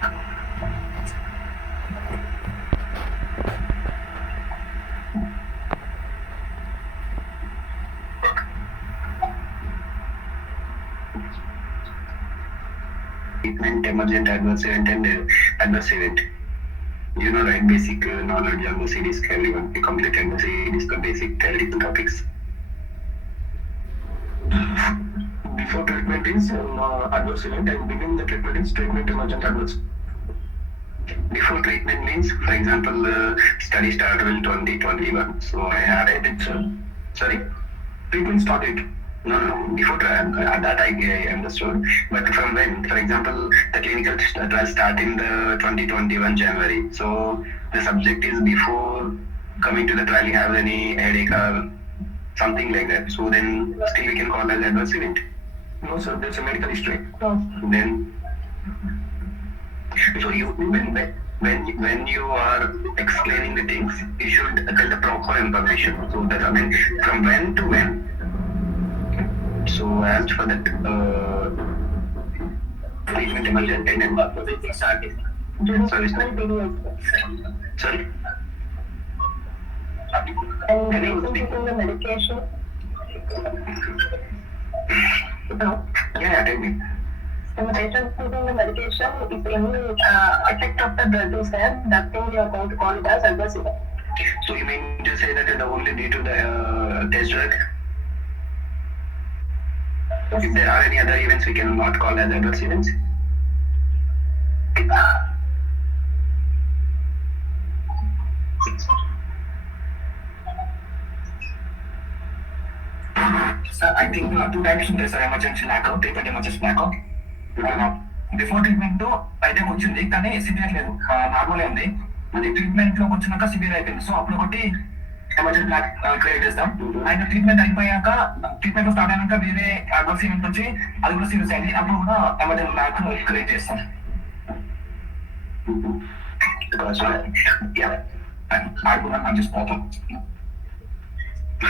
Treatment, emergent, adverse event, and adverse event. You know, right? Basic knowledge on the series. Everyone, we completed the series, the basic theoretical topics. Before treatment is adverse event, and begin the treatment is treatment emergent adverse. Before treatment means, for example, study started in 2021. So I had it. Sorry, treatment started. No. Before trial, that I understood. But from when, for example, the clinical trial start in the 2021 January. So the subject is before coming to the trial, you have any headache or something like that. So then still we can call as adverse event. No, sir, that's a medical history. Then, so you when you are explaining the things, you should tell the proper information. So that from when to when. So as for that, treatment emergent and then sorry. And taking the medication. No. Yeah, tell me. When the patient taking the medication, if any effect of the drug is there, that thing we are going to call it as adverse event. So you mean to say that the only due to the test drug? Yes. If there are any other events, we cannot call as adverse events. Sir, I think two types of this emergency blackout, treatment emergency blackout. Before treatment, అయితే వచ్చింది కానీ సివియర్ లేదు, నార్మల్ ఉంది. అది ట్రీట్మెంట్ లోకి వచ్చినాక సివియర్ అయిపోయింది. సో అప్పుడు ఒకటి ఎమర్జెన్సీ బ్లాక్ క్రియేట్ చేస్తాం. అండ్ ట్రీట్మెంట్ అయిపోయాక, ట్రీట్మెంట్ స్టార్ట్ అయినాక వేరే అడ్వర్స్ ఈవెంట్ వచ్చి అది కూడా సీరియస్ అయింది, అప్పుడు కూడా ఎమర్జెన్సీ బ్లాక్ క్రియేట్ చేస్తాం.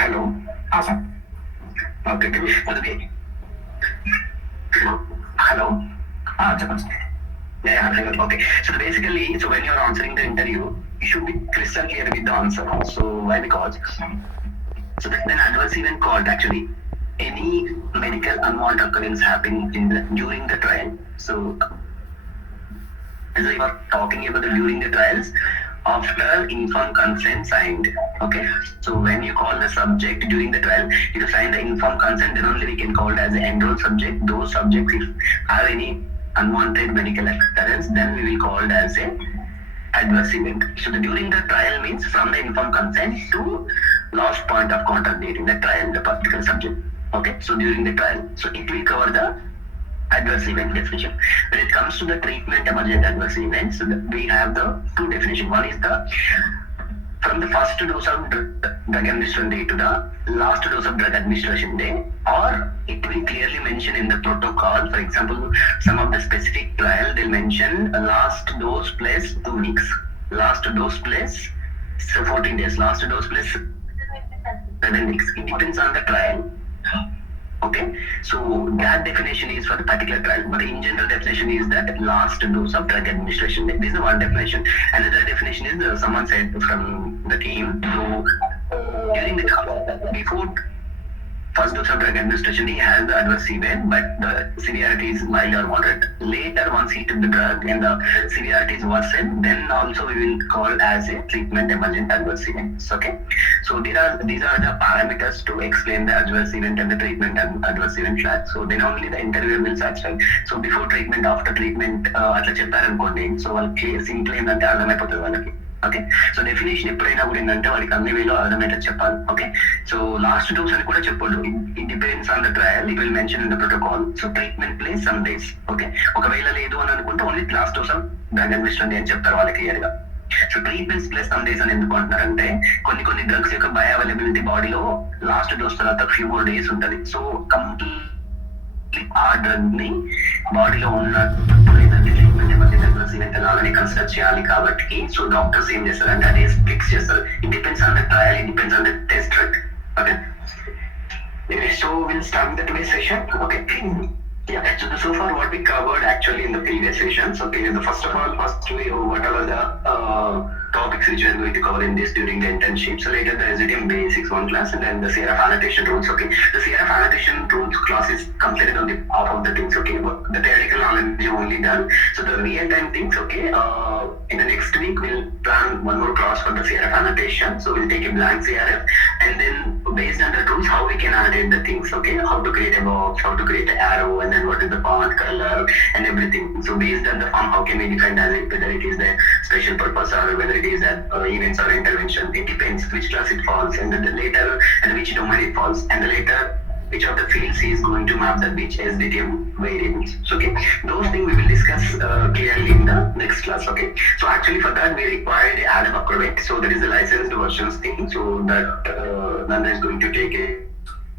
Hello. Sir. Okay. Hello. చెప్పండి sir. Yeah. Okay. So basically, when you're answering the interview, you should be crystal clear with the answer. So why? Because then adverse event called actually any medical unwanted occurrence happening during the trial. So as you are talking about during the trials, after informed consent signed. Okay. So when you call the subject during the trial, you sign the informed consent, then only we can call it as an enrolled subject. Those subjects, if have any unwanted medical occurrence, then we will call it as a adverse event. So during the trial means from the informed consent to last point of contact during the trial, the particular subject. Okay. So during the trial, so it will cover the adverse event definition. When it comes to the treatment emergent adverse events, we have the two definitions. One is the from the first dose of drug administration day to the last dose of drug administration day, or it will clearly mention in the protocol. For example, some of the specific trial they'll mention last dose plus 2 weeks, last dose plus 14 days, last dose plus 7 weeks. It depends on the trial. Okay, so that definition is for the particular trial, but in general definition is that last dose of drug administration. This is the one definition. Another definition is someone said from the team, so during the before first dose of drug administration, he has the adverse event, but the severity is mild or moderate. Later, once he took the drug and the severity is worsened, then also we will call as a treatment emergent adverse events. Okay, so these are the parameters to explain the adverse event and the treatment and adverse event flag. So then only the interviewer will satisfy. So before treatment, after treatment, అట్లా చెప్పారనుకోండి, సో వాళ్ళు clear simple ఏంటంటే అర్థమైపోతుంది వాళ్ళకి. Okay, so definition ఎప్పుడైనా కూడా ఏంటంటే వాడికి అన్ని వేలో అర్థమయ్యేటట్టు చెప్పాలి. ఓకే, సో లాస్ట్ డోస్ అని కూడా చెప్పొద్దు. It depends on the trial, it will mention in the protocol. So treatment place some days. Okay, ఒకవేళ లేదు అని అనుకుంటే only last dose of drug administration అని చెప్తారు వాళ్ళకి క్లియర్ గా. So treatments plus some days అని ఎందుకు అంటున్నారంటే కొన్ని డ్రగ్స్ యొక్క బయో అవైలబిలిటీ బాడీలో లాస్ట్ డోస్ తర్వాత ఫ్యూ మోర్ డేస్ ఉంటుంది. సో కంప్లీట్ ఆ డ్రగ్ ని బాడీలో ఉన్న అలానే కన్సిడర్ చేయాలి కాబట్టి, సో డాక్టర్స్ ఏం చేస్తారంటే అదే ఫిక్స్ చేస్తారు. It depends on the trial, it depends on the test drug. Okay, so will start the today session. Okay, Yeah, so far what we covered actually in the previous sessions, okay, first of all, what are the topics which we are going to cover in this during the internship. So later the SDTM basics one class and then the CRF annotation rules, okay. The CRF annotation rules class is completed on the half of the things, okay, but the theoretical knowledge is only done. So the real time things, okay, in the next week we'll plan one more class for the CRF annotation. So we'll take a blank CRF and then based on the rules how we can annotate the things, okay, how to create a box, how to create an arrow, and then what is the font color and everything. So based on the form, how can we define as it, whether it is the special purpose or whether it is that events or intervention. It depends which class it falls and then the later and which domain it falls and the later which of the fields is going to map that which SDTM variables. So okay, those things we will discuss clearly in the next class. Okay, so actually for that we required Adam Acrobat. So that is the licensed versions thing. So that Nanda is going to take a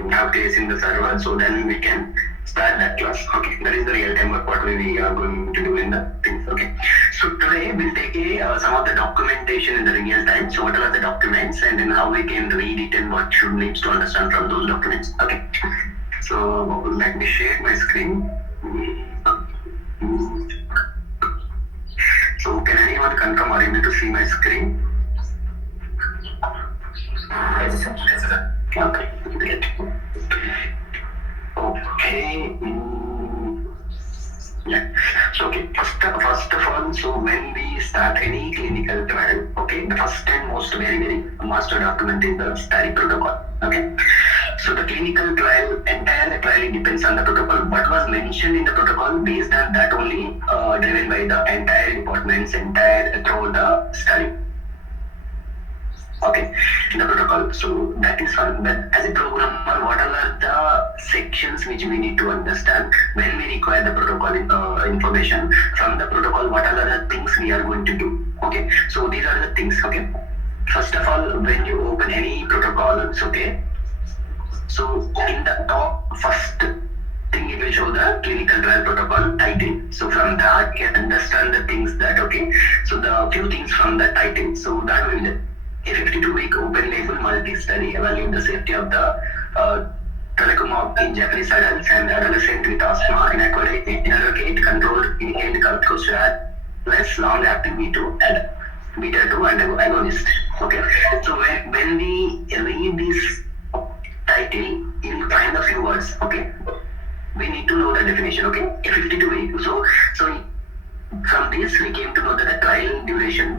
have case in the server. So then we can start that class. Okay, that is the real time work what we are going to do in the things. Okay, so today we'll take some of the documentation in the real time. So what are the documents and then how we can read it and what should needs to understand from those documents. Okay, so let me share my screen. So can anyone confirm or able to see my screen? Yes, sir. Okay, great. Okay. Yeah. So okay, first of all, so when we start any clinical trial, okay, the first and most very master document is the study protocol. Okay. So the clinical trial, entire trial depends on the protocol. What was mentioned in the protocol based on that only driven by the entire departments, throughout the study. Okay, in the protocol. So that is fine. But as a programmer, what are the sections which we need to understand when we require the protocol information from the protocol? What are the things we are going to do? Okay, so these are the things. Okay, first of all, when you open any protocol, it's okay. So in the top first thing it will show the clinical trial protocol title. So from that you can understand the things that okay. So the few things from the title. So that will a 52-week open-label multi-study evaluate the safety of the telecomop in Japanese adults and adolescents with asthma in inadequate controlled inhaled corticosteroid less long-acting beta-2 and agonist. Okay, so when we read this title, you'll find a few words. Okay, we need to know the definition. Okay, a 52-week. So from this we came to know that the trial duration,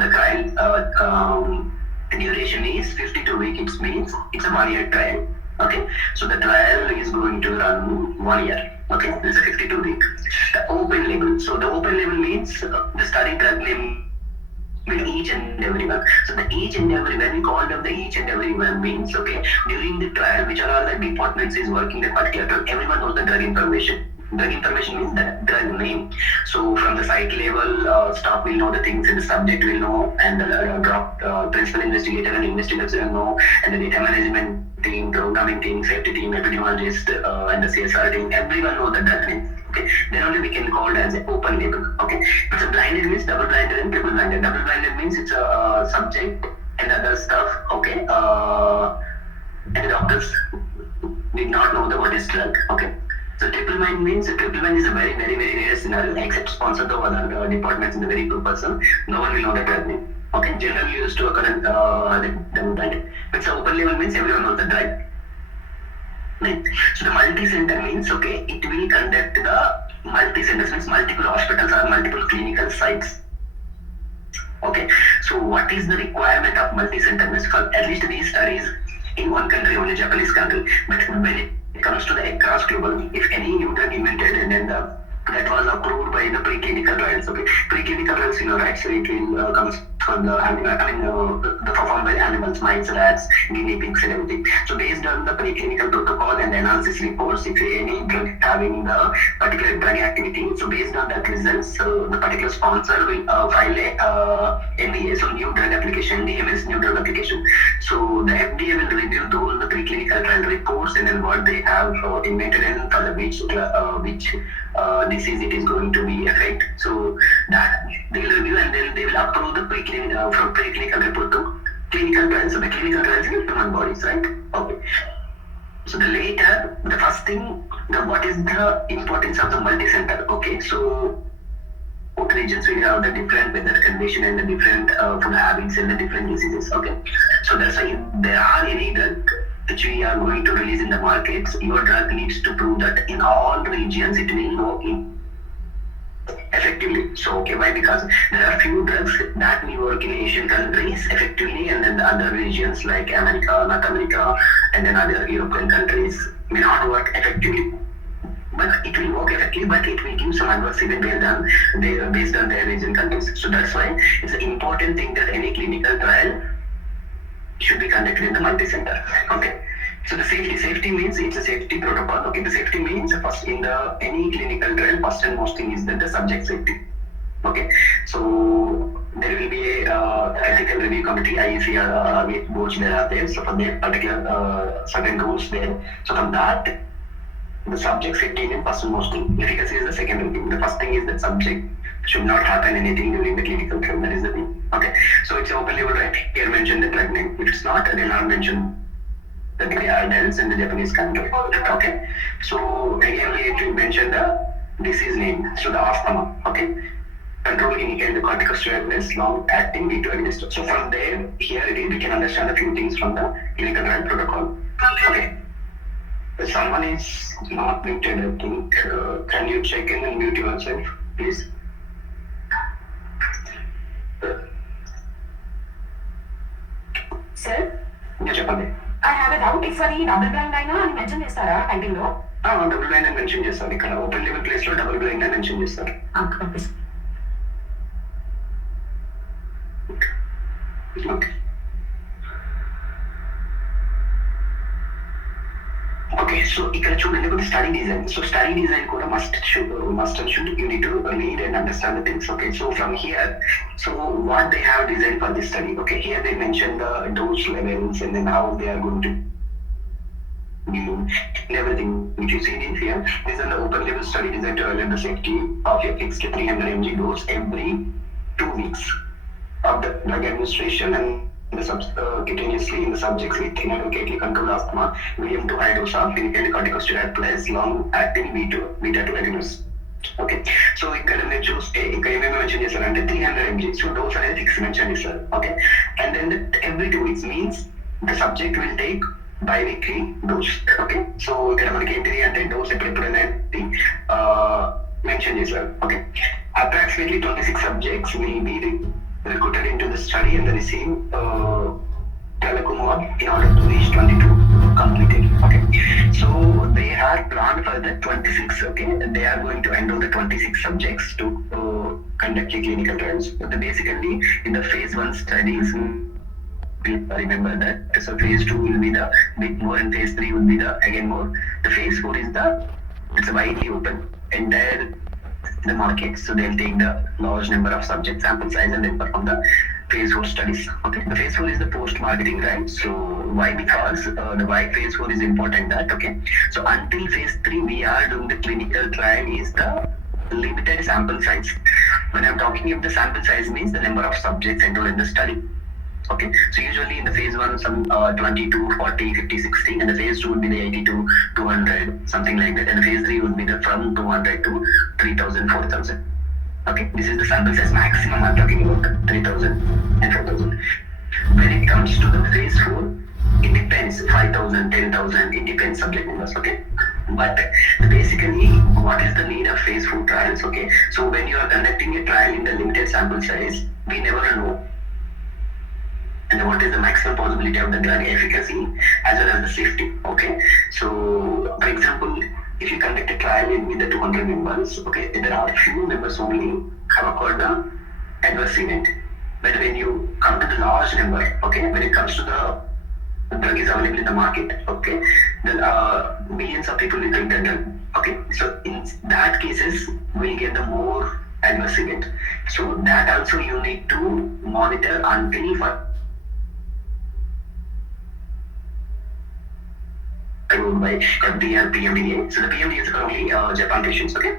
duration is 52 weeks. It means it's a 1 year trial. Okay, so the trial is going to run 1 year. Okay, this is a 52 week. The open label. So the open label means the study drug name with each and every one. So the each and every when we called up the each and every one means okay during the trial which are all the departments is working the particular drug. Everyone knows the drug information. Drug information means the drug name. So from the site level, staff will know the things and the subject will know and the principal investigator and investigators will know and the data management team, programming team, safety team, epidemiologist and the CSR team, everyone knows the drug name. Okay, then only we can call it as an open label. Okay, it's a blinded means double blinded and triple blinded. Double blinded means it's a subject and other stuff. Okay, and the doctors did not know the what is drug. Okay. So triple blind means triple blind is a very rare scenario except sponsor the other departments in the very good person. No one will know the drug name. Okay, generally used to occur in double blind. But so open label means everyone knows the drug. Right. So the multi-center means okay, it will conduct the multi-centers means multiple hospitals or multiple clinical sites. Okay, so what is the requirement of multi-center means for at least these studies in one country, only Japanese country. But when it comes to the across global, if any new drug invented and then that was approved by the preclinical trials. Okay, preclinical trials, you know, right? So it will comes from the the performed by animals, mice, rats, guinea pigs, and everything. So based on the preclinical protocol and the analysis reports, if any drug having the particular drug activity, so based on that results, so the particular sponsor will file a NDA, so new drug application. NDA means new drug application. So the FDA will review those the preclinical trial reports and then what they have invented and for the which disease it is going to be effect. So that they will review and then they will approve the from preclinical report to clinical trials. So the clinical trials in human bodies, right? Okay. So the first thing, what is the importance of the multi-center? Okay, so regions will have the different weather condition and the different food habits and the different diseases. Okay, so that's why if there are any drug which we are going to release in the markets, your drug needs to prove that in all regions it will work in effectively. So okay, why? Because there are few drugs that may work in Asian countries effectively, and then the other regions like America, North America, and then other European countries may not work effectively. But it will work effectively, but it will give some adverse event based on their region countries. So that's why it's an important thing that any clinical trial should be conducted in the multi-center. Okay. So the safety means it's a safety protocol. Okay, the safety means first in the any clinical trial, first and most thing is that the subject safety. Okay, so there will be a ethical review committee, IEC or boards there are there. So for their particular certain rules there. So from that, the subject safety is first and most thing. Efficacy is the second thing. The first thing is that subject should not happen anything during the clinical trial. That is the thing. Okay, so it's open label, right? Here mentioned the drug name. If it's not, they'll not mention the adults in the Japanese country. Okay, so again we have to mention the disease name. So the asthma. Okay, control clinical and the corticosteroid long acting B2 agonist. So from there, here we can understand a few things from the clinical trial protocol. Okay. If someone is not muted, I think. Can you check in and mute yourself, please? Sir, Yeah, చెప్పండి. I have a doubt. If అది double blind అయినా అని మెన్షన్ చేస్తారా టైటిల్ లో? Double blind అని మెన్షన్ చేస్తారు. ఇక్కడ open level place లో డబుల్ బ్లైండ్ అని మెన్షన్ చేస్తారు. ఓకే. ఓకే. ఓకే, సో ఇక్కడ చూడండి ఇప్పుడు study design. So study design కూడా must and should you need to read and understand the things. Okay, so from here, so what they have designed for this study. Okay, here they mention the dose levels and then how they are going to and everything which you see in here. This is an open label study designed to evaluate the safety of a fixed 300 mg dose every 2 weeks of the drug administration and the subcutaneously in the subjects with inadequately controlled asthma, medium to high dose of clinical corticosteroid plus long-acting beta-2 agonist. Okay, so ఇక్కడ మీరు చూస్తే ఇక్కడ ఏమేమి మెన్షన్ చేశారంటే 300 mg. So dose అనేది fix mention చేశారు. Okay, and then every 2 weeks means the subject will take bi-weekly dose. Okay, so ఇక్కడ మనకి ఏంటి అంటే డోస్ ఎప్పుడైనా మెన్షన్ చేశారు. Okay, approximately 26 subjects will be recruited into the study and the receive telecomod in order to reach 22 completed. Okay, so they are planned for the 26. Okay, they are going to enroll the 26 subjects to conduct a clinical trials. But basically in the phase 1 studies, remember that. So phase 2 will be the bit more and phase 3 will be the again more. The phase 4 is it's a widely open entire the market, so they'll take the large number of subject sample size and then perform the phase 4 studies. Okay, the phase 4 is the post marketing, right? So why? Because the why phase 4 is important that okay, so until phase 3 we are doing the clinical trial is the limited sample size. When I'm talking of the sample size means the number of subjects enrolled in the study. Okay, so usually in the phase 1 some 22, 40, 50, 60, and the phase 2 would be the 80 to 200, something like that, and the phase 3 would be the from 200 to 3000, 4000. Okay, this is the sample size maximum. I'm talking about 3000 and 4000. When it comes to the phase 4, it depends, 5000, 10,000, it depends subject numbers. Okay, but basically what is the need of phase 4 trials? Okay, so when you are conducting a trial in the limited sample size, we never know and what is the maximum possibility of the drug efficacy as well as the safety. Okay, so for example, if you conduct a trial with the 200 members, okay, there are few members only have occurred the adverse event. But when you come to the large number, okay, when it comes to the drug is available in the market, okay, then millions of people will take the drug. Okay, so in that cases we'll get the more adverse event. So that also you need to monitor until by FDA and PMDA. So the PMDA is only Japan patients. Okay.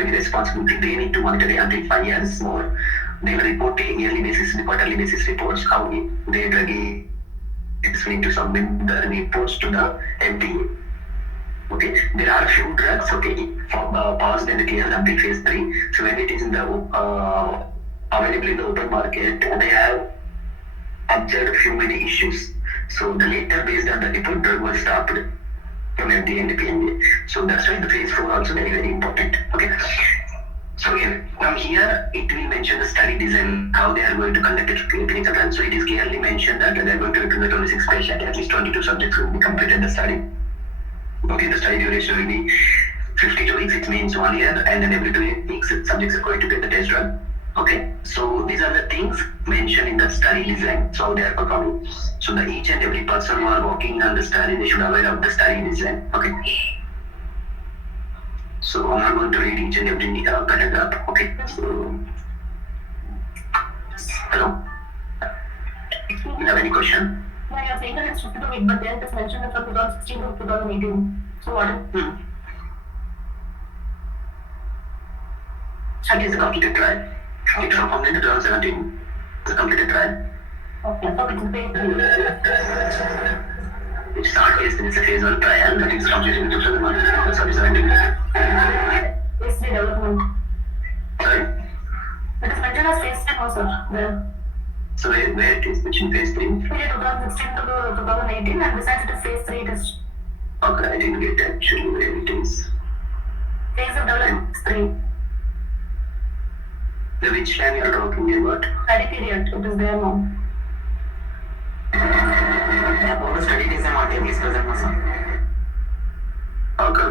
Big responsibility. They need to monitor it until 5 years more. they will report a yearly basis, quarterly basis reports, how their drug is need to submit the reports to the FDA. Okay, there are few drugs, okay, paused and cleared until phase 3. So when it is in the available in the open market, they have observed few many issues. So the later based on the report, drug was stopped from FDA and PMDA. So that's why the phase 4 also very very important. Okay. So from here, it will mention the study design, how they are going to conduct a clinical trial. So it is clearly mentioned that they are going to recruit 26 patients, at least 22 subjects will be completed the study. Okay, the study duration will be 52 weeks, it means 1 year, and then every 2 weeks, subjects are going to get the test drug. Okay, so these are the things mentioned in the study design, so they are performing. So the each and every person who are working on the study, they should aware of the study design. Okay. So I'm not going to read each and every paragraph. Okay. So, hello. You have any question? Yeah, you're saying that it's 52 weeks, but then it's mentioned that from 2016 to 2018. So what? It is a completed trial. It's from 2017. It's a completed trial. Okay, so it's phase 3. It's not phase 3, it's a phase 1 trial, but it's completed in 2001. Sorry, 17. Phase 3 development. Sorry? It is mentioned as phase 3 also. There. So where it is mentioned phase 3? Period 2016 to 2018, and besides it is phase 3 test. Okay, I didn't get actually where it is. Phase of development is 3. The which time you are talking about? Study period, it is there now. About the study design, what please present now, sir. Okay.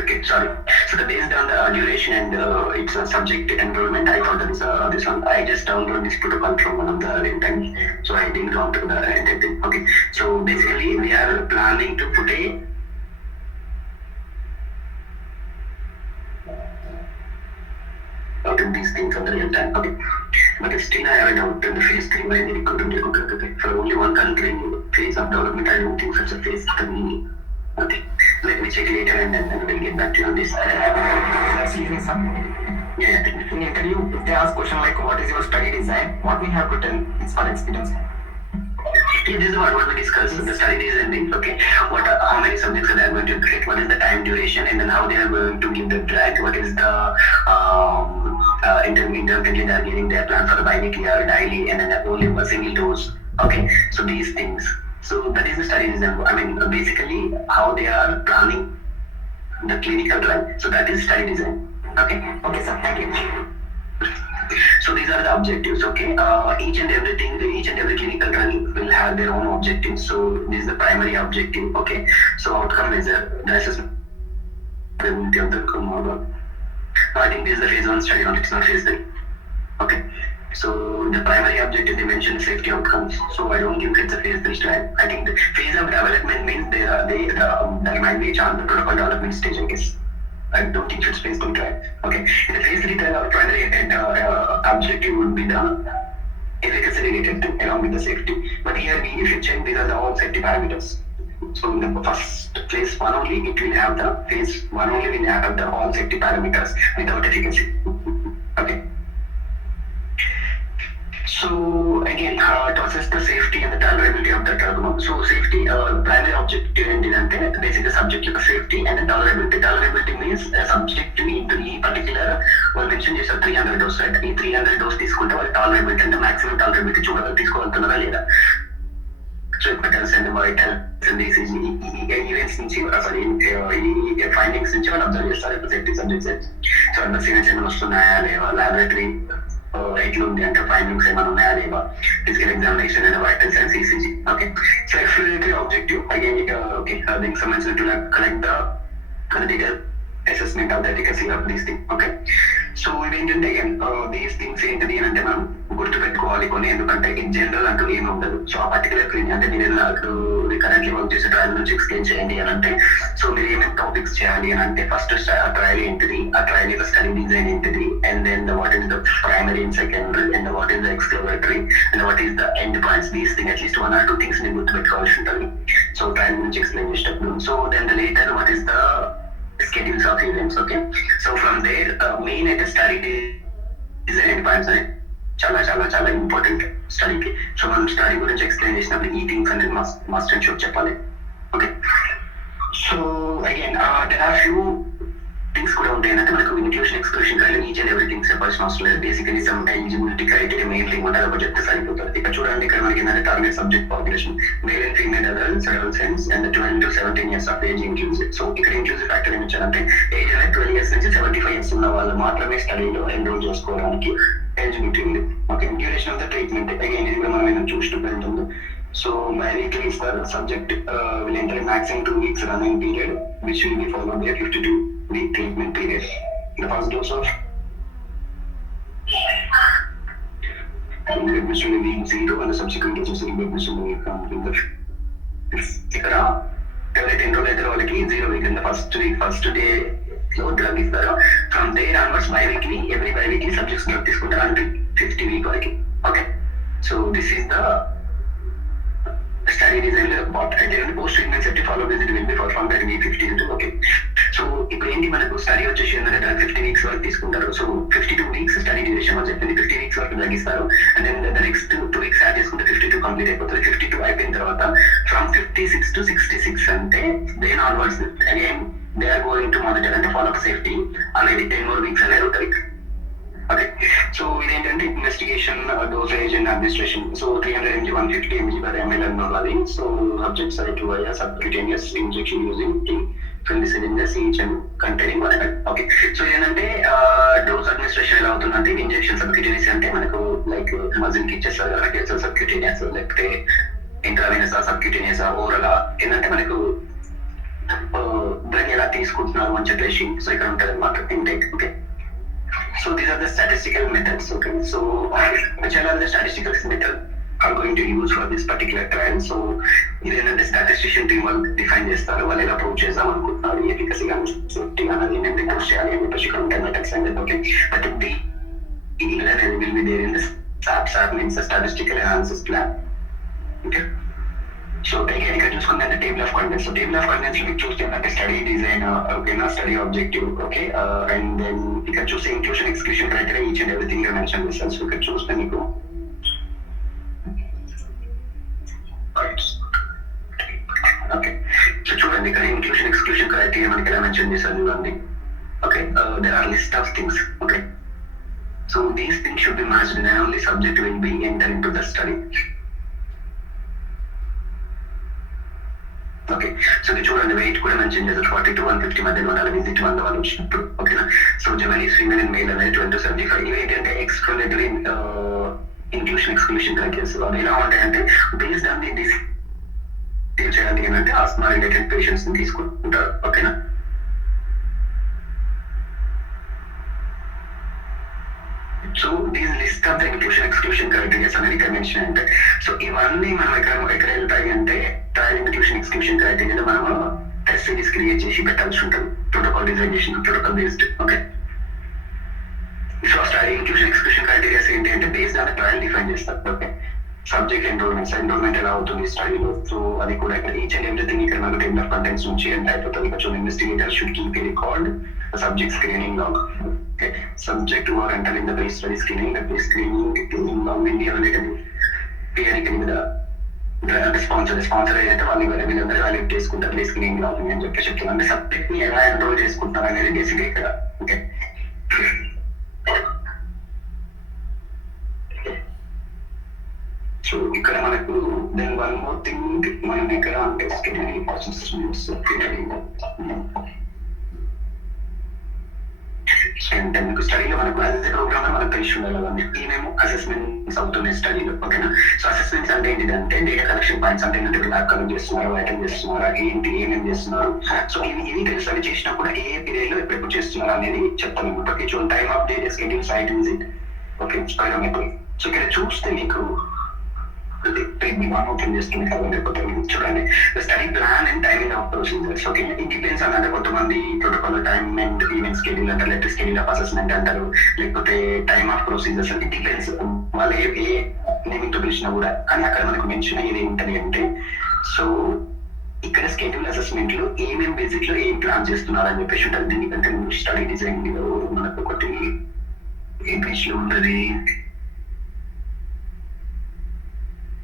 Okay, sorry. So the based on the duration and it's a subject enrollment, I thought that is this one. I just downloaded this protocol from one of the times, so I didn't go to the entire thing. Okay, so basically we are planning to put a out of these things on the real time. Okay, but still I have a doubt in the phase 3 when they okay. For only one country phase of development, I don't think such a phase 3. Okay, let me check later and then we'll get back to you on this. That's easy, sir. Yeah. In interview, if they ask question like what is your study design, what we have to tell is for experience. Yeah, this is what we discussed, the study design thing. Okay, how many subjects are they going to create, what is the time duration, and then how they are going to give the drug, what is the intermittently they are giving their plan for the bi-weekly or daily, and then only a single dose. Okay, so these things. So that is the study design. I mean, basically how they are planning the clinical trial. So that is study design. Okay, sir. Thank you. So these are the objectives. Okay, each and every clinical trial will have their own objectives. So this is the primary objective. Okay, so outcome measure, the assessment of the model. I think this is the phase 1 study, not it's not phase 3. Okay, so the primary objective they mentioned safety outcomes. So I don't think it's a phase 3 trial. I think the phase of development means there might be a chance the protocol development stage, I guess. I don't think it's phase 2 trial. Okay, in the phase 3 trial, our primary objective would be the efficacy related to along with the safety. But here, if you check, these are the all safety parameters. So in the first phase 1 only, it will have the phase 1 only will have the all safety parameters without efficacy. Okay. So again, to assess the safety and the tolerability of the drug. So safety, primary objective and basically subject to the safety and the tolerability. Tolerability means subject to the particular, well mentioned is a 300 dose, right? 300 dose తీసుకుంటే వాళ్ళ tolerability and the maximum tolerability చూడాలి తీసుకోగలుగుతున్నారా లేదా. So vitals and vitals and these events నుంచి సారీ ఈ ఫైండింగ్స్ నుంచి వాళ్ళు అబ్జర్వ్ చేస్తారు సేఫ్టీ సబ్జెక్ట్స్. సో అందులో సివిల్స్ ఏమైనా వస్తున్నాయా లేవా, లాబొరేటరీ ఎట్లా ఉంది అంటే ఫైండింగ్స్ ఏమైనా ఉన్నాయా లేవా, physical examination and vitals and ECG. Okay, so exploratory objective again okay దీనికి సంబంధించిన to collect the detail assessment of the efficacy of these things. Okay, so ఇదేంటంటే దీస్ థింగ్స్ ఏంటిది అని అంటే మనం గుర్తుపెట్టుకోవాలి కొన్ని, ఎందుకంటే ఇన్ జనరల్ అంటూ ఏమి ఉండదు. సో ఆ పర్టికులర్ క్లినిక్ అంటే మీరు ఇప్పుడు కరెంట్లీ వర్క్ చేసే ట్రయల్ నుంచి ఎక్స్ప్లెయిన్ చేయండి అని అంటే, సో మీరు ఏమేమి టాపిక్స్ చేయాలి అని అంటే ఫస్ట్ ట్రయల్ ఏంటిది, ఆ ట్రయల్ యొక్క స్టడీ డిజైన్ ఏంటిది, and then what is the primary and secondary, and what is the exploratory, and what is the end points. These thing at least 1 or 2 things మీరు గుర్తుపెట్టుకోవాల్సి ఉంటుంది. సో ట్రయల్ గురించి explain చేసేటప్పుడు. So then the later what is the schedules of events. Okay, so from there main అయితే study design points అని చాలా చాలా చాలా ఇంపార్టెంట్ స్టడీకి. సో మనం స్టడీ గురించి ఎక్స్ప్లెయిన్ చేసినప్పుడు ఈ థింగ్స్ అనేది మస్ట్ అండ్ షుడ్ చెప్పాలి. Okay, so again there are few things కూడా ఉంటాయి. అంటే మనకు inclusion exclusion criteria each and everything చెప్పాల్సిన అవసరం లేదు. Basically some eligibility criteria main thing ఉంటుంది, ఒకటి చెప్తే సరిపోతుంది. ఇక్కడ చూడండి, ఇక్కడ మనకి ఏంటంటే target subject population male and female adults adolescence and 12 to 17 years of age inclusive. So ఇక్కడ ఇంక్లూజివ్ ఫ్యాక్టర్ ఏమి ఇచ్చారంటే ఏజ్ అనేది 12 years నుంచి 75 years ఉన్న వాళ్ళు మాత్రమే స్టడీలో ఎన్రోల్ చేసుకోవడానికి ఎలిజిబిలిటీ ఉంది. Okay, duration of the treatment again ఇది కూడా మనం ఏదైనా చూస్తూ వెళ్తుంది. So bi-weekly is the subject will enter a maximum 2 weeks running period, which will be followed by a 52-week treatment period. The first dose of administration will be week 0 and the subsequent doses will be administered in the ఇక్కడ ఎవరైతే ఎన్రోల్ అవుతారో వాళ్ళకి 0 week in the first day లో drug ఇస్తారు. From there onwards bi-weekly every bi-weekly subjects drug తీసుకుంటారు until 50 week వరకు. Okay, so this is the study design part. Again, post treatment safety follow visit will be performed at week 50 into. Okay, so ఇప్పుడు ఏంటి మనకు స్టడీ వచ్చేసి ఏంటంటే 50 weeks వరకు తీసుకుంటారు. సో 52 weeks study duration అని చెప్పింది, 50 weeks వరకు తగ్గిస్తారు. And then the next 2 weeks add చేసుకుంటే 52 కంప్లీట్ అయిపోతుంది. 52 అయిపోయిన తర్వాత ఫ్రమ్ 56 to 66 అంటే then onwards again they are going to monitor అంటే ఫాలో అప్ సేఫ్టీ అనేది 10 more weeks అనేది అవుతాయి. ఓకే, సో ఇదేంటంటే investigation dosage and administration. So 300 mg 150 mg per ml ఉన్నది. So subjects are to via subcutaneous injection using 20 syringes each and containing 1 ml. Okay, so ఏంటంటే dose administration ఎలా అవుతుందంటే injection subcutaneous అంటే మనకు like muscle కి ఇచ్చేస్తారు కదా, కేసర్ సబ్క్యూటేనియస్ లేకపోతే ఇంట్రావెనస్ సబ్క్యూటేనియస్ ఓరల్ ఏంటంటే మనకు డ్రగ్ ఎలా తీసుకుంటున్నారు అని చెప్పేసి సో ఇక్కడ ఉంటుంది అన్నమాట intake. Okay, so these are the statistical methods. Okay, so which are the statistical methods are going to use for this particular trial. So ఇదేంటంటే స్టాటిస్టిషియన్ టీమ్ వాళ్ళు డిఫైన్ చేస్తారు, వాళ్ళు ఎలా ప్రూవ్ చేద్దాం అనుకుంటున్నారు, ఎఫికసీ కానీ సేఫ్టీ కానీ నేను ప్రూవ్ చేయాలి అని చెప్పేసి ఇక్కడ ఉంటాయి మెథడ్స్ అనేది. ఓకే, బట్ ది అనేది will be there in this SAP means the statistical analysis plan. Okay, so ఇక్కడ చూసుకుంటే table of contents. So table of contents మీకు చూస్తే ఏంటంటే స్టడీ డిజైన్, ఓకేనా, study objective. Okay, and then ఇక్కడ చూస్తే inclusion exclusion criteria each and everything mention చేస్తారు. So ఇక్కడ చూస్తే మీకు ఓకే, సో చూడండి ఇక్కడ ఇంక్లూషన్ ఎక్స్క్లూషన్ క్రైటీరియా మనకి ఎలా మెన్షన్ చేశారు చూడండి. Okay, there are list of things. Okay, so these things should be matched and only subject will be entered into the study. Okay, so ఇది చూడండి వెయిట్ కూడా మెన్షన్ చేస్తారు, 40 to 150 మధ్యలో ఉండాలి విజిట్ వంద వాళ్ళు వచ్చినప్పుడు. ఓకేనా, so Japanese female and male అనేది 20 to 75. ఇవి ఏంటంటే ఎక్స్క్లూడెడ్లీ ఇంక్లూషన్ ఎక్స్క్లూషన్ క్రైటీరియాస్ అవి ఎలా ఉంటాయంటే బేస్డ్ ఆన్ ది డిసీజ్ చేయడానికి ఏంటంటే ఆస్మా రిలేటెడ్ పేషెంట్స్ ని తీసుకుంటారు. ఓకేనా, so these list of the inclusion exclusion criterias అనేది ఇక్కడ మెన్షన్ అంటే సో ఇవన్నీ మనం ఎక్కడ వెళ్తాయి అంటే ట్రయల్ ఇంక్లూషన్ ఎక్స్క్లూషన్ క్రైటీరియాలో మనము టెస్ట్ సిరీస్ క్రియేట్ చేసి పెట్టాల్సి ఉంటుంది, ప్రోటోకాల్ డిజైన్ చేసిన protocol based. Okay, so study inclusion exclusion criterias ఏంటి అంటే బేస్డ్ ఆన్ ట్రయల్ డిఫైన్ చేస్తారు. ఓకే, సబ్జెక్ట్ ఎన్రోల్మెంట్ ఎలా అవుతుంది స్టడీలో, సో అది కూడా ఇక్కడ ఈచ్ అండ్ ఎవ్రీథింగ్ ఇక్కడ మనకు టేబుల్ ఆఫ్ కంటెంట్స్ నుంచి ఎంత అయిపోతుంది. ఇక్కడ investigator should keep a record subject screening log. Okay, subject who are entering the pre-study screening, the pre-screening log will be available periodically with the sponsor అయితే వీళ్ళందరూ వాల్యూట్ చేసుకుంటారు pre screening log అని చెప్పి చెప్తున్నారు. అంటే సబ్జెక్ట్ ని ఎలా ఎన్రోల్ చేసుకుంటారు అనేది బేసిక్ ఇక్కడ. ఓకే, సో ఇక్కడ మనకు దెన్ వన్ మోర్ థింగ్ మనం ఇక్కడ అంటే స్కెడ్యూలింగ్ ప్రాసెస్ అంటే మీకు స్టడీలో మనకు యాజ్ ఎ ప్రోగ్రామర్ మనకు తెలిసి ఉండాలి కదండి, ఏమేమో అసెస్మెంట్స్ అవుతున్నాయి స్టడీలో. ఓకేనా, సో అసెస్మెంట్స్ అంటే ఏంటిదంటే డేటా కలెక్షన్ పాయింట్స్ అంటే ఏంటంటే ల్యాబ్ కలెక్ట్ చేస్తున్నారు, ఐటమ్ చేస్తున్నారా, ఏంటి ఏమేమి చేస్తున్నారు, సో ఇవి తెలుసు. అవి చేసినా కూడా ఏ పీరియడ్ లో ఎప్పుడు చేస్తున్నారు అనేది చెప్తాను అనమాట. ఓకే, చూడండి time of day, schedule, site visit. Okay, spirometry. So ఇక్కడ చూస్తే మీకు ఓపెన్ చేస్తుంది కదా, లేకపోతే చూడండి study plan and timing of procedures. Okay, it depends అన్నది కొంతమంది protocol time and event schedule అంటారు, లేకపోతే స్కెడ్యూల్ ఆఫ్ అసెస్మెంట్ అంటారు, లేకపోతే time of procedures. It depends వాళ్ళు ఏ నేమింగ్ తో పిలిచినా కూడా. కానీ అక్కడ మనకు మెన్షన్ అయ్యేది ఏంటంటే సో ఇక్కడ స్కెడ్యూల్ అసెస్మెంట్ లో ఏమేమి బేసిక్ లో ఏం ప్లాన్ చేస్తున్నారు అని చెప్పేసి ఉంటుంది. దీనికంటే స్టడీ డిజైన్ లో మనకు ఒకటి ఏ పేజ్ లో ఉన్నది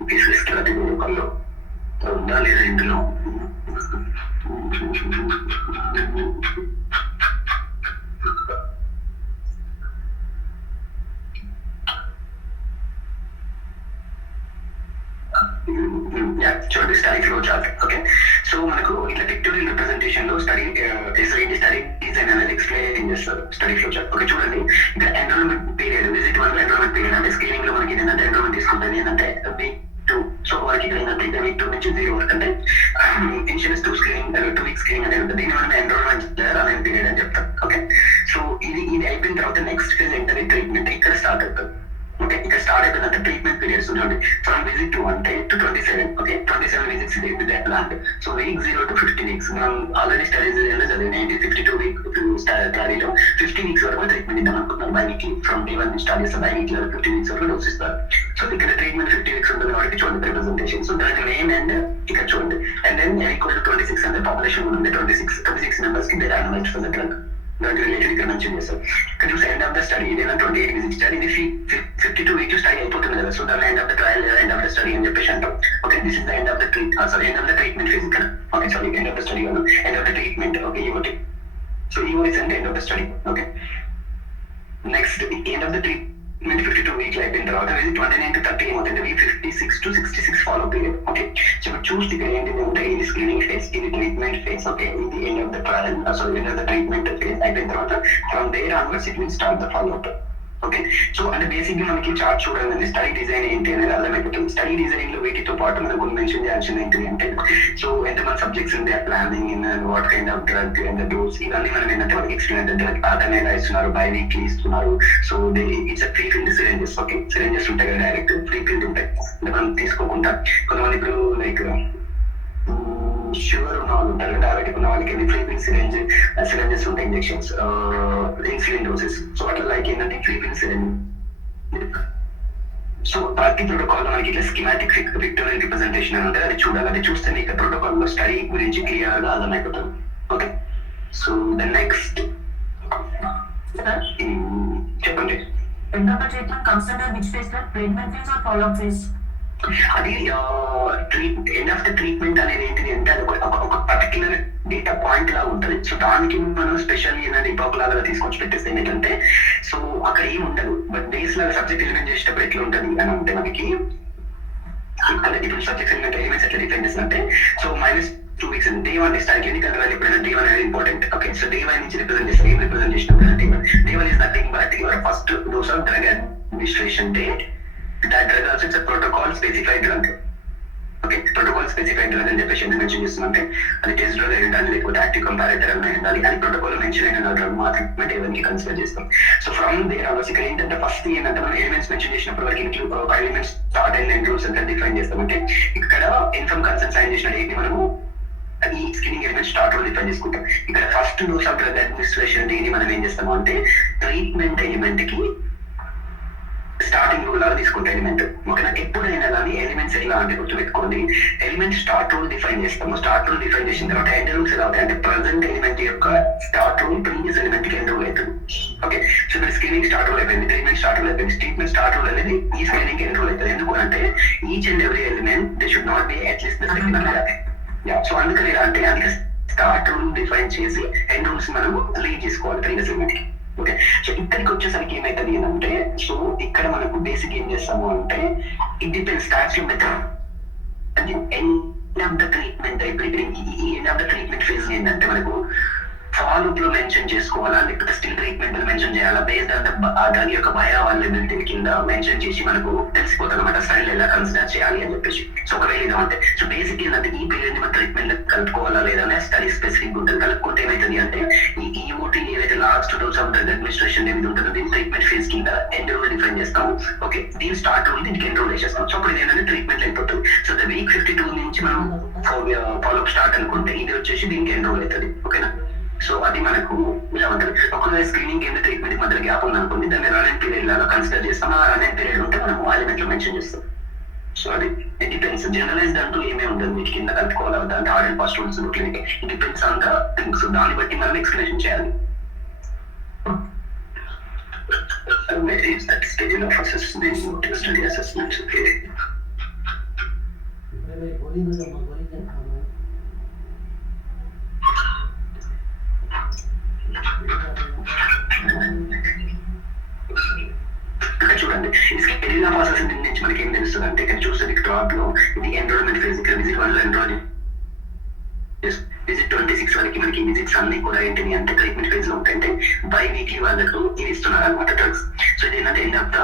ప్రోటోకాల్లో ఉందా లేదా ఇందులో చూడండి study flow chart. Okay, so మనకు ఇట్లా పిక్టోరియల్ రిప్రజెంటేషన్ లో స్టడీ డిజైన్ అనేది ఎక్స్ప్లెయిన్ చేస్తారు స్టడీ ఫ్లో చార్ట్. ఓకే, చూడండి ఇక్కడ ఎన్రోల్మెంట్ పీరియడ్ విజిట్ 1 లో ఎన్రోల్మెంట్ పీరియడ్ అంటే స్కేలింగ్ లో మనకి ఏంటంటే ఎన్రోల్మెంట్ తీసుకుంటుంది ఏంటంటే వీక్ 2. సో మనకి ఇక్కడ ఏంటంటే వీక్ 2 నుంచి 0 వరకు అంటే ఇన్షియల్స్ 2 స్క్రీనింగ్ 2 వీక్ స్క్రీనింగ్ అనేది ఉంటుంది. దీని వల్ల ఎన్రోల్మెంట్ రన్నింగ్ పీరియడ్ అని చెప్తాం. ఓకే, సో ఇది అయిపోయిన తర్వాత నెక్స్ట్ ఫేజ్ ఏంటంటే ట్రీట్మెంట్ ఇక్కడ స్టార్ట్ అవుతుంది. ఓకే, ఇక్కడ స్టార్ట్ అయిపోయిందంటే ట్రీట్మెంట్ పీరియడ్స్ చూడండి ఫ్రమ్ విజిట్ 2 అంటే టు 27. ఓకే, 27 విజిట్స్ ప్లాన్. సో వీక్ 0 to 50 వీక్స్ మనం ఆల్రెడీ స్టడీస్ చదివిన 52 వీక్ స్టడీలో 50 వీక్స్ వరకు ట్రీట్మెంట్ ఇద్దాం అనుకుంటున్నాం. బై వీక్లీ ఫ్రమ్ డే 1 స్టార్ట్ చేస్తాం. బై వీక్లీ 50 వీక్స్ వరకు డోస్ ఇస్తారు. సో ఇక్కడ ట్రీట్మెంట్ 50 వీక్స్ ఉంటుంది కాబట్టి చూడండి రిప్రజెంటేషన్. సో దాని మెయిన్ అండ్ ఇక్కడ చూడండి అండ్ దెన్ ఈక్వల్ టు 26 అంటే పాపులేషన్ ఉంది. 26 మెంబర్స్ కి ర్యాండమైజ్డ్ ఫర్ ద డ్రగ్ దానికి రిలేటెడ్ ఇక్కడ మెన్షన్ చేస్తారు. ఇక్కడ చూసి ఎండ్ ఆఫ్ ద స్టడీ ఇదేనా 28 విజిట్ స్టడీ. ఇది 52 వీక్స్ స్టడీ అయిపోతుంది కదా. సో దాని ఎండ్ ఆఫ్ ద ట్రయల్ లేదా ఎండ్ ఆఫ్ ద స్టడీ అని చెప్పేసి అంటాం. Okay, this is the end of the end of the treatment phase ఇక్కడ. Okay, sorry end of the study కాదు, end of the treatment. Okay, EOT. So EOS అంటే end of the study. Okay, next end of the treatment 52 weeks అయిపోయిన తర్వాత 29 to 30 ఏమవుతుంది 56 to 66 follow period. Okay, so ఇప్పుడు చూస్తే ఇక్కడ ఏంటి అంటే ఇది స్క్రీనింగ్ ఫేజ్, ఇది ట్రీట్మెంట్ ఫేజ్. ఓకే, ఇది end of the trial end of the treatment phase అయిపోయిన తర్వాత from there onwards it will start the follow up. Okay, so అంటే బేసిక్ గా మనకి చార్ట్ చూడాలండి స్టడీ డిజైన్ ఏంటి అనేది అర్థమైపోతుంది. స్టడీ డిజైన్ లో వీటితో పాటు మనం కొన్ని మెన్షన్ చేయాల్సింది ఏంటి అంటే సో ఎంతమంది సబ్జెక్ట్స్ ఉండే planning in what kind of drug and dose ఇవన్నీ మనం ఏంటంటే మనకి ఎక్స్ప్లెయిన్ డ్రగ్ ప్యాటర్న్ ఎలా ఇస్తున్నారు, బై వీక్లీ ఇస్తున్నారు. So it's pre filled syringes. Okay, syringes ఉంటాయి కదా డైరెక్ట్ ఫ్రీ ఫిల్డ్ ఉంటాయి అంటే మనం తీసుకోకుండా. కొంతమంది ఇప్పుడు లైక్ షుగర్ ఉన్న వాళ్ళు ఉంటారు, డయాబెటిక్ ఉన్న వాళ్ళకి ఫ్రీ ఫిల్ సిరెంజెస్ ఉంటాయి, ఇంజెక్షన్స్ ఇన్సులిన్ డోసెస్. సో అట్లా లైక్ ఏంటంటే ఫ్రీ ఫిల్ సిరెంజ్. సో ప్రతి ప్రోటోకాల్ మనకి ఇట్లా స్కీమాటిక్ పిక్టోరియల్ రిప్రజెంటేషన్ అని ఉంటుంది. అది చూడాలి, అది చూస్తే మీకు ప్రోటోకాల్ లో స్టడీ గురించి క్లియర్ గా అర్థమైపోతుంది. ఓకే, సో ద నెక్స్ట్ చెప్పండి. End of the treatment comes under which phase? Treatment phase or follow-up phase? అది ఎండ్ ఆఫ్ ద ట్రీట్మెంట్ అనేది ఏంటిది అంటే అది ఒక పర్టికులర్ డేటా పాయింట్ లాగా ఉంటుంది. సో దానికి మనం స్పెషల్ ఏంటంటే ఇపాక్ లాగా తీసుకొచ్చి పెట్టేస్తే ఏంటంటే సో అక్కడ ఏమి ఉండదు. బట్ డేస్ లాగా సబ్జెక్ట్ ఎలిమెంట్ చేసేటప్పుడు ఎట్లా ఉంటుంది అని అంటే మనకి ఇక్కడ ఇప్పుడు సబ్జెక్ట్ ఎలిమెంట్స్ ఎట్లా డిఫైన్ చేస్తుందంటే సో -2 వీక్స్ డే 1 ఇస్తారు. క్లినికల్ ట్రయల్ ఎప్పుడైనా డే 1 అనేది ఇంపార్టెంట్. ఓకే, సో డే 1 నుంచి రిప్రజెంట్ చేస్తారు. ఏం రిప్రజెంట్ చేసినప్పుడు డే 1 is nothing but your first dose of drug administration date. That drug also it's a protocol specified drug. Okay, protocol specified drug అని చెప్పేసి ఎందుకు మెన్షన్ చేస్తుందంటే అది టెస్ట్ డ్రగ్ అయి ఉండాలి, లేకపోతే యాక్టివ్ కంపారేటర్ అని ఉండాలి. అది ప్రోటోకాల్ మెన్షన్ అయిన డ్రగ్ మాత్రమే ఎవరికి కన్సిడర్ చేస్తాం. సో ఫ్రమ్ దేర్ ఆల్సో ఇక్కడ ఏంటంటే ఫస్ట్ ఏంటంటే మనం ఎలిమెంట్స్ మెన్షన్ చేసినప్పుడు వరకు include elements start and end rules ఎంత డిఫైన్ చేస్తామంటే ఇక్కడ ఇన్ఫర్మ్ కన్సెంట్ సైన్ చేసిన డేట్ ని మనము అది స్క్రీనింగ్ ఎలిమెంట్ స్టార్ట్ లో డిఫైన్ చేసుకుంటాం. ఇక్కడ first dose of drug administration డేని మనం ఏం చేస్తాము అంటే ట్రీట్మెంట్ ఎలిమెంట్ కి స్టార్టింగ్ రూల్ లాగా తీసుకుంటే ఎలిమెంట్. ఓకేనా, ఎప్పుడైనా కానీ ఎలిమెంట్స్ ఎలా అంటే గుర్తుపెట్టుకోండి ఎలిమెంట్ స్టార్ట్ రూల్ డిఫైన్ చేస్తాము. స్టార్ట్ రూల్ డిఫైన్ చేసిన తర్వాత ఎండ్ రూల్స్ ఎలా అవుతాయి అంటే ప్రజెంట్ ఎలిమెంట్ యొక్క స్టార్ట్ రూల్ ప్రీవియస్ ఎలిమెంట్ కి ఎండ్ రూల్ అవుతుంది. ఓకే, సో ఇక్కడ స్క్రీనింగ్ స్టార్ట్ రూల్ అయిపోయింది, ట్రీట్మెంట్ స్టార్ట్ రూల్ అయిపోయింది, ట్రీట్మెంట్ స్టార్ట్ రూల్ అనేది ఈ స్క్రీనింగ్ ఎండ్ రూల్ అవుతుంది. ఎందుకు అంటే each and every element they should not be at least the second. So అందుకని అంటే అందుకే స్టార్ట్ రూల్ డిఫైన్ చేసి ఎండ్ రూల్స్ మనము లీడ్ చేసుకోవాలి ప్రీవియస్ ఎలిమెంట్ కి. ఓకే, సో ఇక్కడికి వచ్చేసరికి ఏమైతుంది అంటే సో ఇక్కడ మనకు బేసిక్ ఏం చేస్తాము అంటే it depends starts method end of the treatment. ఇప్పుడు ఈ end of the treatment phase ఏంటంటే మనకు ఫాలోఅప్ లో మెన్షన్ చేసుకోవాలా లేకపోతే స్టిల్ ట్రీట్మెంట్ మెన్షన్ చేయాలా బేస్డ్ ఆన్ ఆ డ్రగ్ యొక్క బయోఅవైలబిలిటీ కింద మెన్షన్ చేసి మనకు తెలిసిపోతుంది అనమాట స్టైల్ ఎలా కన్సిడర్ చేయాలి అని చెప్పేసి. సో ఒకవేళ ఇది అంటే సో బేసిక్ ఏంటంటే ఈ పీరియడ్ మన ట్రీట్మెంట్ కలుపుకోవాలా లేదా స్టడీ స్పెసిఫిక్ ఉంటుంది. కలుపుకుంటే ఏమైతుంది అంటే ఈ ఈఓటీ ఏదైతే last dose of drug administration ఏది ఉంటుందో దీని ట్రీట్మెంట్ ఫేజ్ కింద ఎండ్ రూల్ డిఫైన్ చేస్తాం. ఓకే, దీని స్టార్ట్ రూల్ దీనికి ఎండ్ రూల్ వేసేస్తాం. సో అప్పుడు ఏంటంటే ట్రీట్మెంట్ అయిపోతుంది. సో ద వీక్ 52 నుంచి మనం ఫాలోఅప్ స్టార్ట్ అనుకుంటే ఇది వచ్చేసి దీనికి ఎండ్ రూల్ అవుతుంది. ఓకేనా, సో అది మనకు ఇలా ఉంటుంది. ఒకవేళ స్క్రీనింగ్ కింద ట్రీట్మెంట్ మధ్య గ్యాప్ ఉంది అనుకోండి దాన్ని రన్ అండ్ పీరియడ్ లాగా కన్సిడర్ చేస్తాం. ఆ రన్ అండ్ పీరియడ్ ఉంటే మనం ఎలిమెంట్ లో మెన్షన్ చేస్తాం. Sorry it depends. జనరలైజ్డ్ అంటూ ఏమీ ఉండదు, మీకు కింద కలుపుకోవాలి అంటే hard and fast rules clinic. It depends on the things, దాన్ని బట్టి మనం ఎక్స్ప్లెనేషన్ చేయాలి. Where is that schedule of assessment, study assessments? Okay. ఇక్కడ చూడండి, ఈ స్కెడ్యూల్ ఆఫ్ అసెస్మెంట్ నుంచి మనకి ఏం తెలుస్తుంది అంటే, ఇక్కడ చూస్తే టాప్ లో ఇది ఎన్రోల్మెంట్ ఫేజ్. ఇక్కడ విజిట్ 1 లో ఎన్రోల్, విజిట్ 26 వరకు మనకి విజిట్స్ అన్ని కూడా ఏంటివి అంటే ట్రీట్మెంట్ ఫేజ్ లో ఉంటాయంటే బై వీక్లీ వాళ్ళకు ఇవి ఇస్తున్నారు అనమాట డ్రగ్స్. సో ఇది ఏంటంటే end of the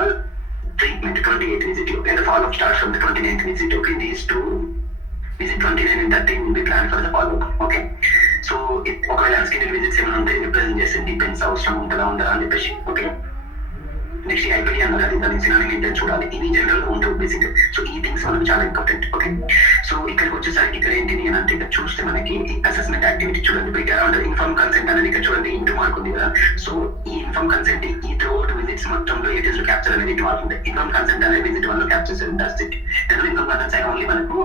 treatment 28 visit లో, and follow up starts from the 29th visit. Okay, these two visit 29 and 30 will be planned for the follow-up. Okay, so ఒకవేళ అన్స్కెడ్యూల్ విజిట్స్ ఏమైనా ఉంటే రిప్రజెంట్ చేస్తే డిపెండ్స్ అవసరం ఉంటుందా ఉండదా అని చెప్పేసి. ఓకే, నెక్స్ట్ ఐపీడీ అన్నది దాని సినానిమ్ ఏంటని చూడాలి. ఇది జనరల్ గా ఉంటుంది బేసిక్. సో ఈ థింగ్స్ మనకు చాలా ఇంపార్టెంట్. ఓకే, సో ఇక్కడికి వచ్చేసరికి ఇక్కడ ఏంటి అని అంటే, ఇక్కడ చూస్తే మనకి అసెస్మెంట్ యాక్టివిటీ చూడండి, ఇక్కడ అరౌండ్ ఇన్ఫార్మ్ కన్సెంట్ అనేది ఇక్కడ చూడండి ఇంటూ మార్క్ ఉంది కదా. సో ఈ ఇన్ఫార్మ్ కన్సెంట్ ఈ త్రూఅవుట్ విజిట్స్ మొత్తంలో ఏటీఎస్ లో క్యాప్చర్ అనేది ఇంటూ మార్క్ ఉంది. ఇన్ఫార్మ్ కన్సెంట్ అనేది విజిట్ 1 లో క్యాప్చర్ చేస్తారు. ఇన్ఫార్మ్ కన్సెంట్ ఓన్లీ మనకు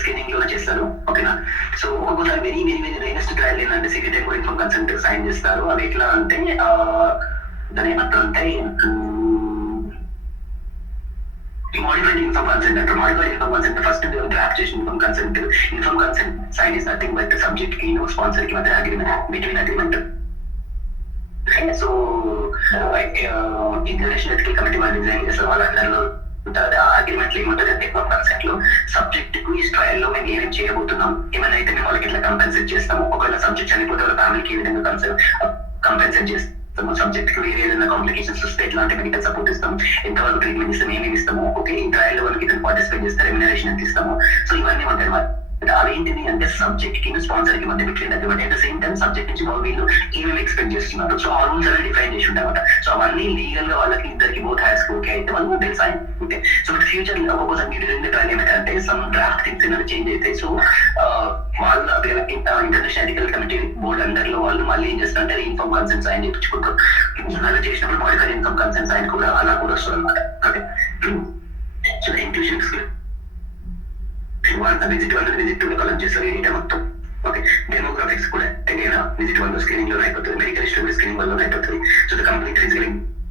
స్క్రీనింగ్ లో చేస్తారు. ఓకేనా, సో ఒక్కొక్కసారి very very very rarest trial ఏంటంటే సెక్రటరీ కూడా ఇన్ఫార్మ్ కన్సెంట్ సైన్ చేస్తారు. అవి ఎట్లా అంటే దాని ఏమంటారు అంటే మోడిఫైడ్ ఇన్ఫార్మ్ కన్సెంట్ అంటారు. Modified inform consent first draft చేసిన inform consent sign is nothing but subject కి స్పాన్సర్ కి మధ్య agreement, between agreement. So international ethical committee వాళ్ళు డిజైన్ చేస్తారు. వాళ్ళందరిలో అగ్రిమెంట్ ఏముంటుంది అంటే కన్సెంట్ లో సబ్జెక్ట్ కు ఈ ట్రయల్ లో మేము ఏమేమి చేయబోతున్నాం, ఏమైనా అయితే మేము వాళ్ళకి ఎట్లా కంపెన్సేట్ చేస్తాము, ఒకవేళ సబ్జెక్ట్ చనిపోతే వాళ్ళ ఫ్యామిలీకి ఏ విధంగా కంపెన్సేట్ చేస్తాము, సబ్జెక్ట్ కి వేరే ఏదైనా కాంప్లికేషన్స్ వస్తే ఎట్లాంటి మెడికల్ సపోర్ట్ ఇస్తాం, ఎంతవరకు ట్రీట్మెంట్ ఇస్తాం, ఏమేమి ఇస్తాము. ఓకే, ఈ ట్రయల్ లో వాళ్ళకి ఇతను పార్టిసిపేట్ చేస్తే రెమ్యునరేషన్ ఎంత ఇస్తాము. సో ఇవన్నీ ఉంటాయి. అవేంటిది అంటే సబ్జెక్ట్ కి స్పాన్సర్ కి మధ్య between agreement. At the same time subject నుంచి వీళ్ళు ఏమేమి ఎక్స్పెక్ట్ చేస్తున్నారు. సో ఆ రూల్స్ అనేది డిఫైన్ చేసి ఉంటాయి అనమాట. సో అవన్నీ లీగల్ గా వాళ్ళకి ఇద్దరికి బోత్ హ్యాస్ ఓకే అయితే వాళ్ళు they sign. Okay, so future లో ఒక్కొక్కసారి మీరు ట్రయల్ ఏమిటంటే సమ్ డ్రాఫ్ట్ థింగ్స్ ఏమైనా చేంజ్ అవుతాయి. సో వాళ్ళ international ethical committee board under లో వాళ్ళు మళ్ళీ ఏం చేస్తారంటే ఇన్ఫార్మ్ కన్సెంట్ సైన్ చేయించుకుంటారు. అలా చేసినప్పుడు మాడిఫైడ్ ఇన్ఫార్మ్ కన్సెంట్ సైన్ కూడా అలా కూడా వస్తుంది అనమాట. ఓకే, సో ఇంక్లూషన్ విజిట్ 1 విజిట్ 2 కలెక్ట్ చేస్తారు డేటా మొత్తం. ఓకే, డెమోగ్రాఫిక్స్ కూడా ఏదైనా విజిట్ 1 లో స్క్రీనింగ్ లో అయిపోతుంది, మెడికల్ హిస్టరీ స్క్రీనింగ్ వల్ల అయిపోతుంది. So the complete physical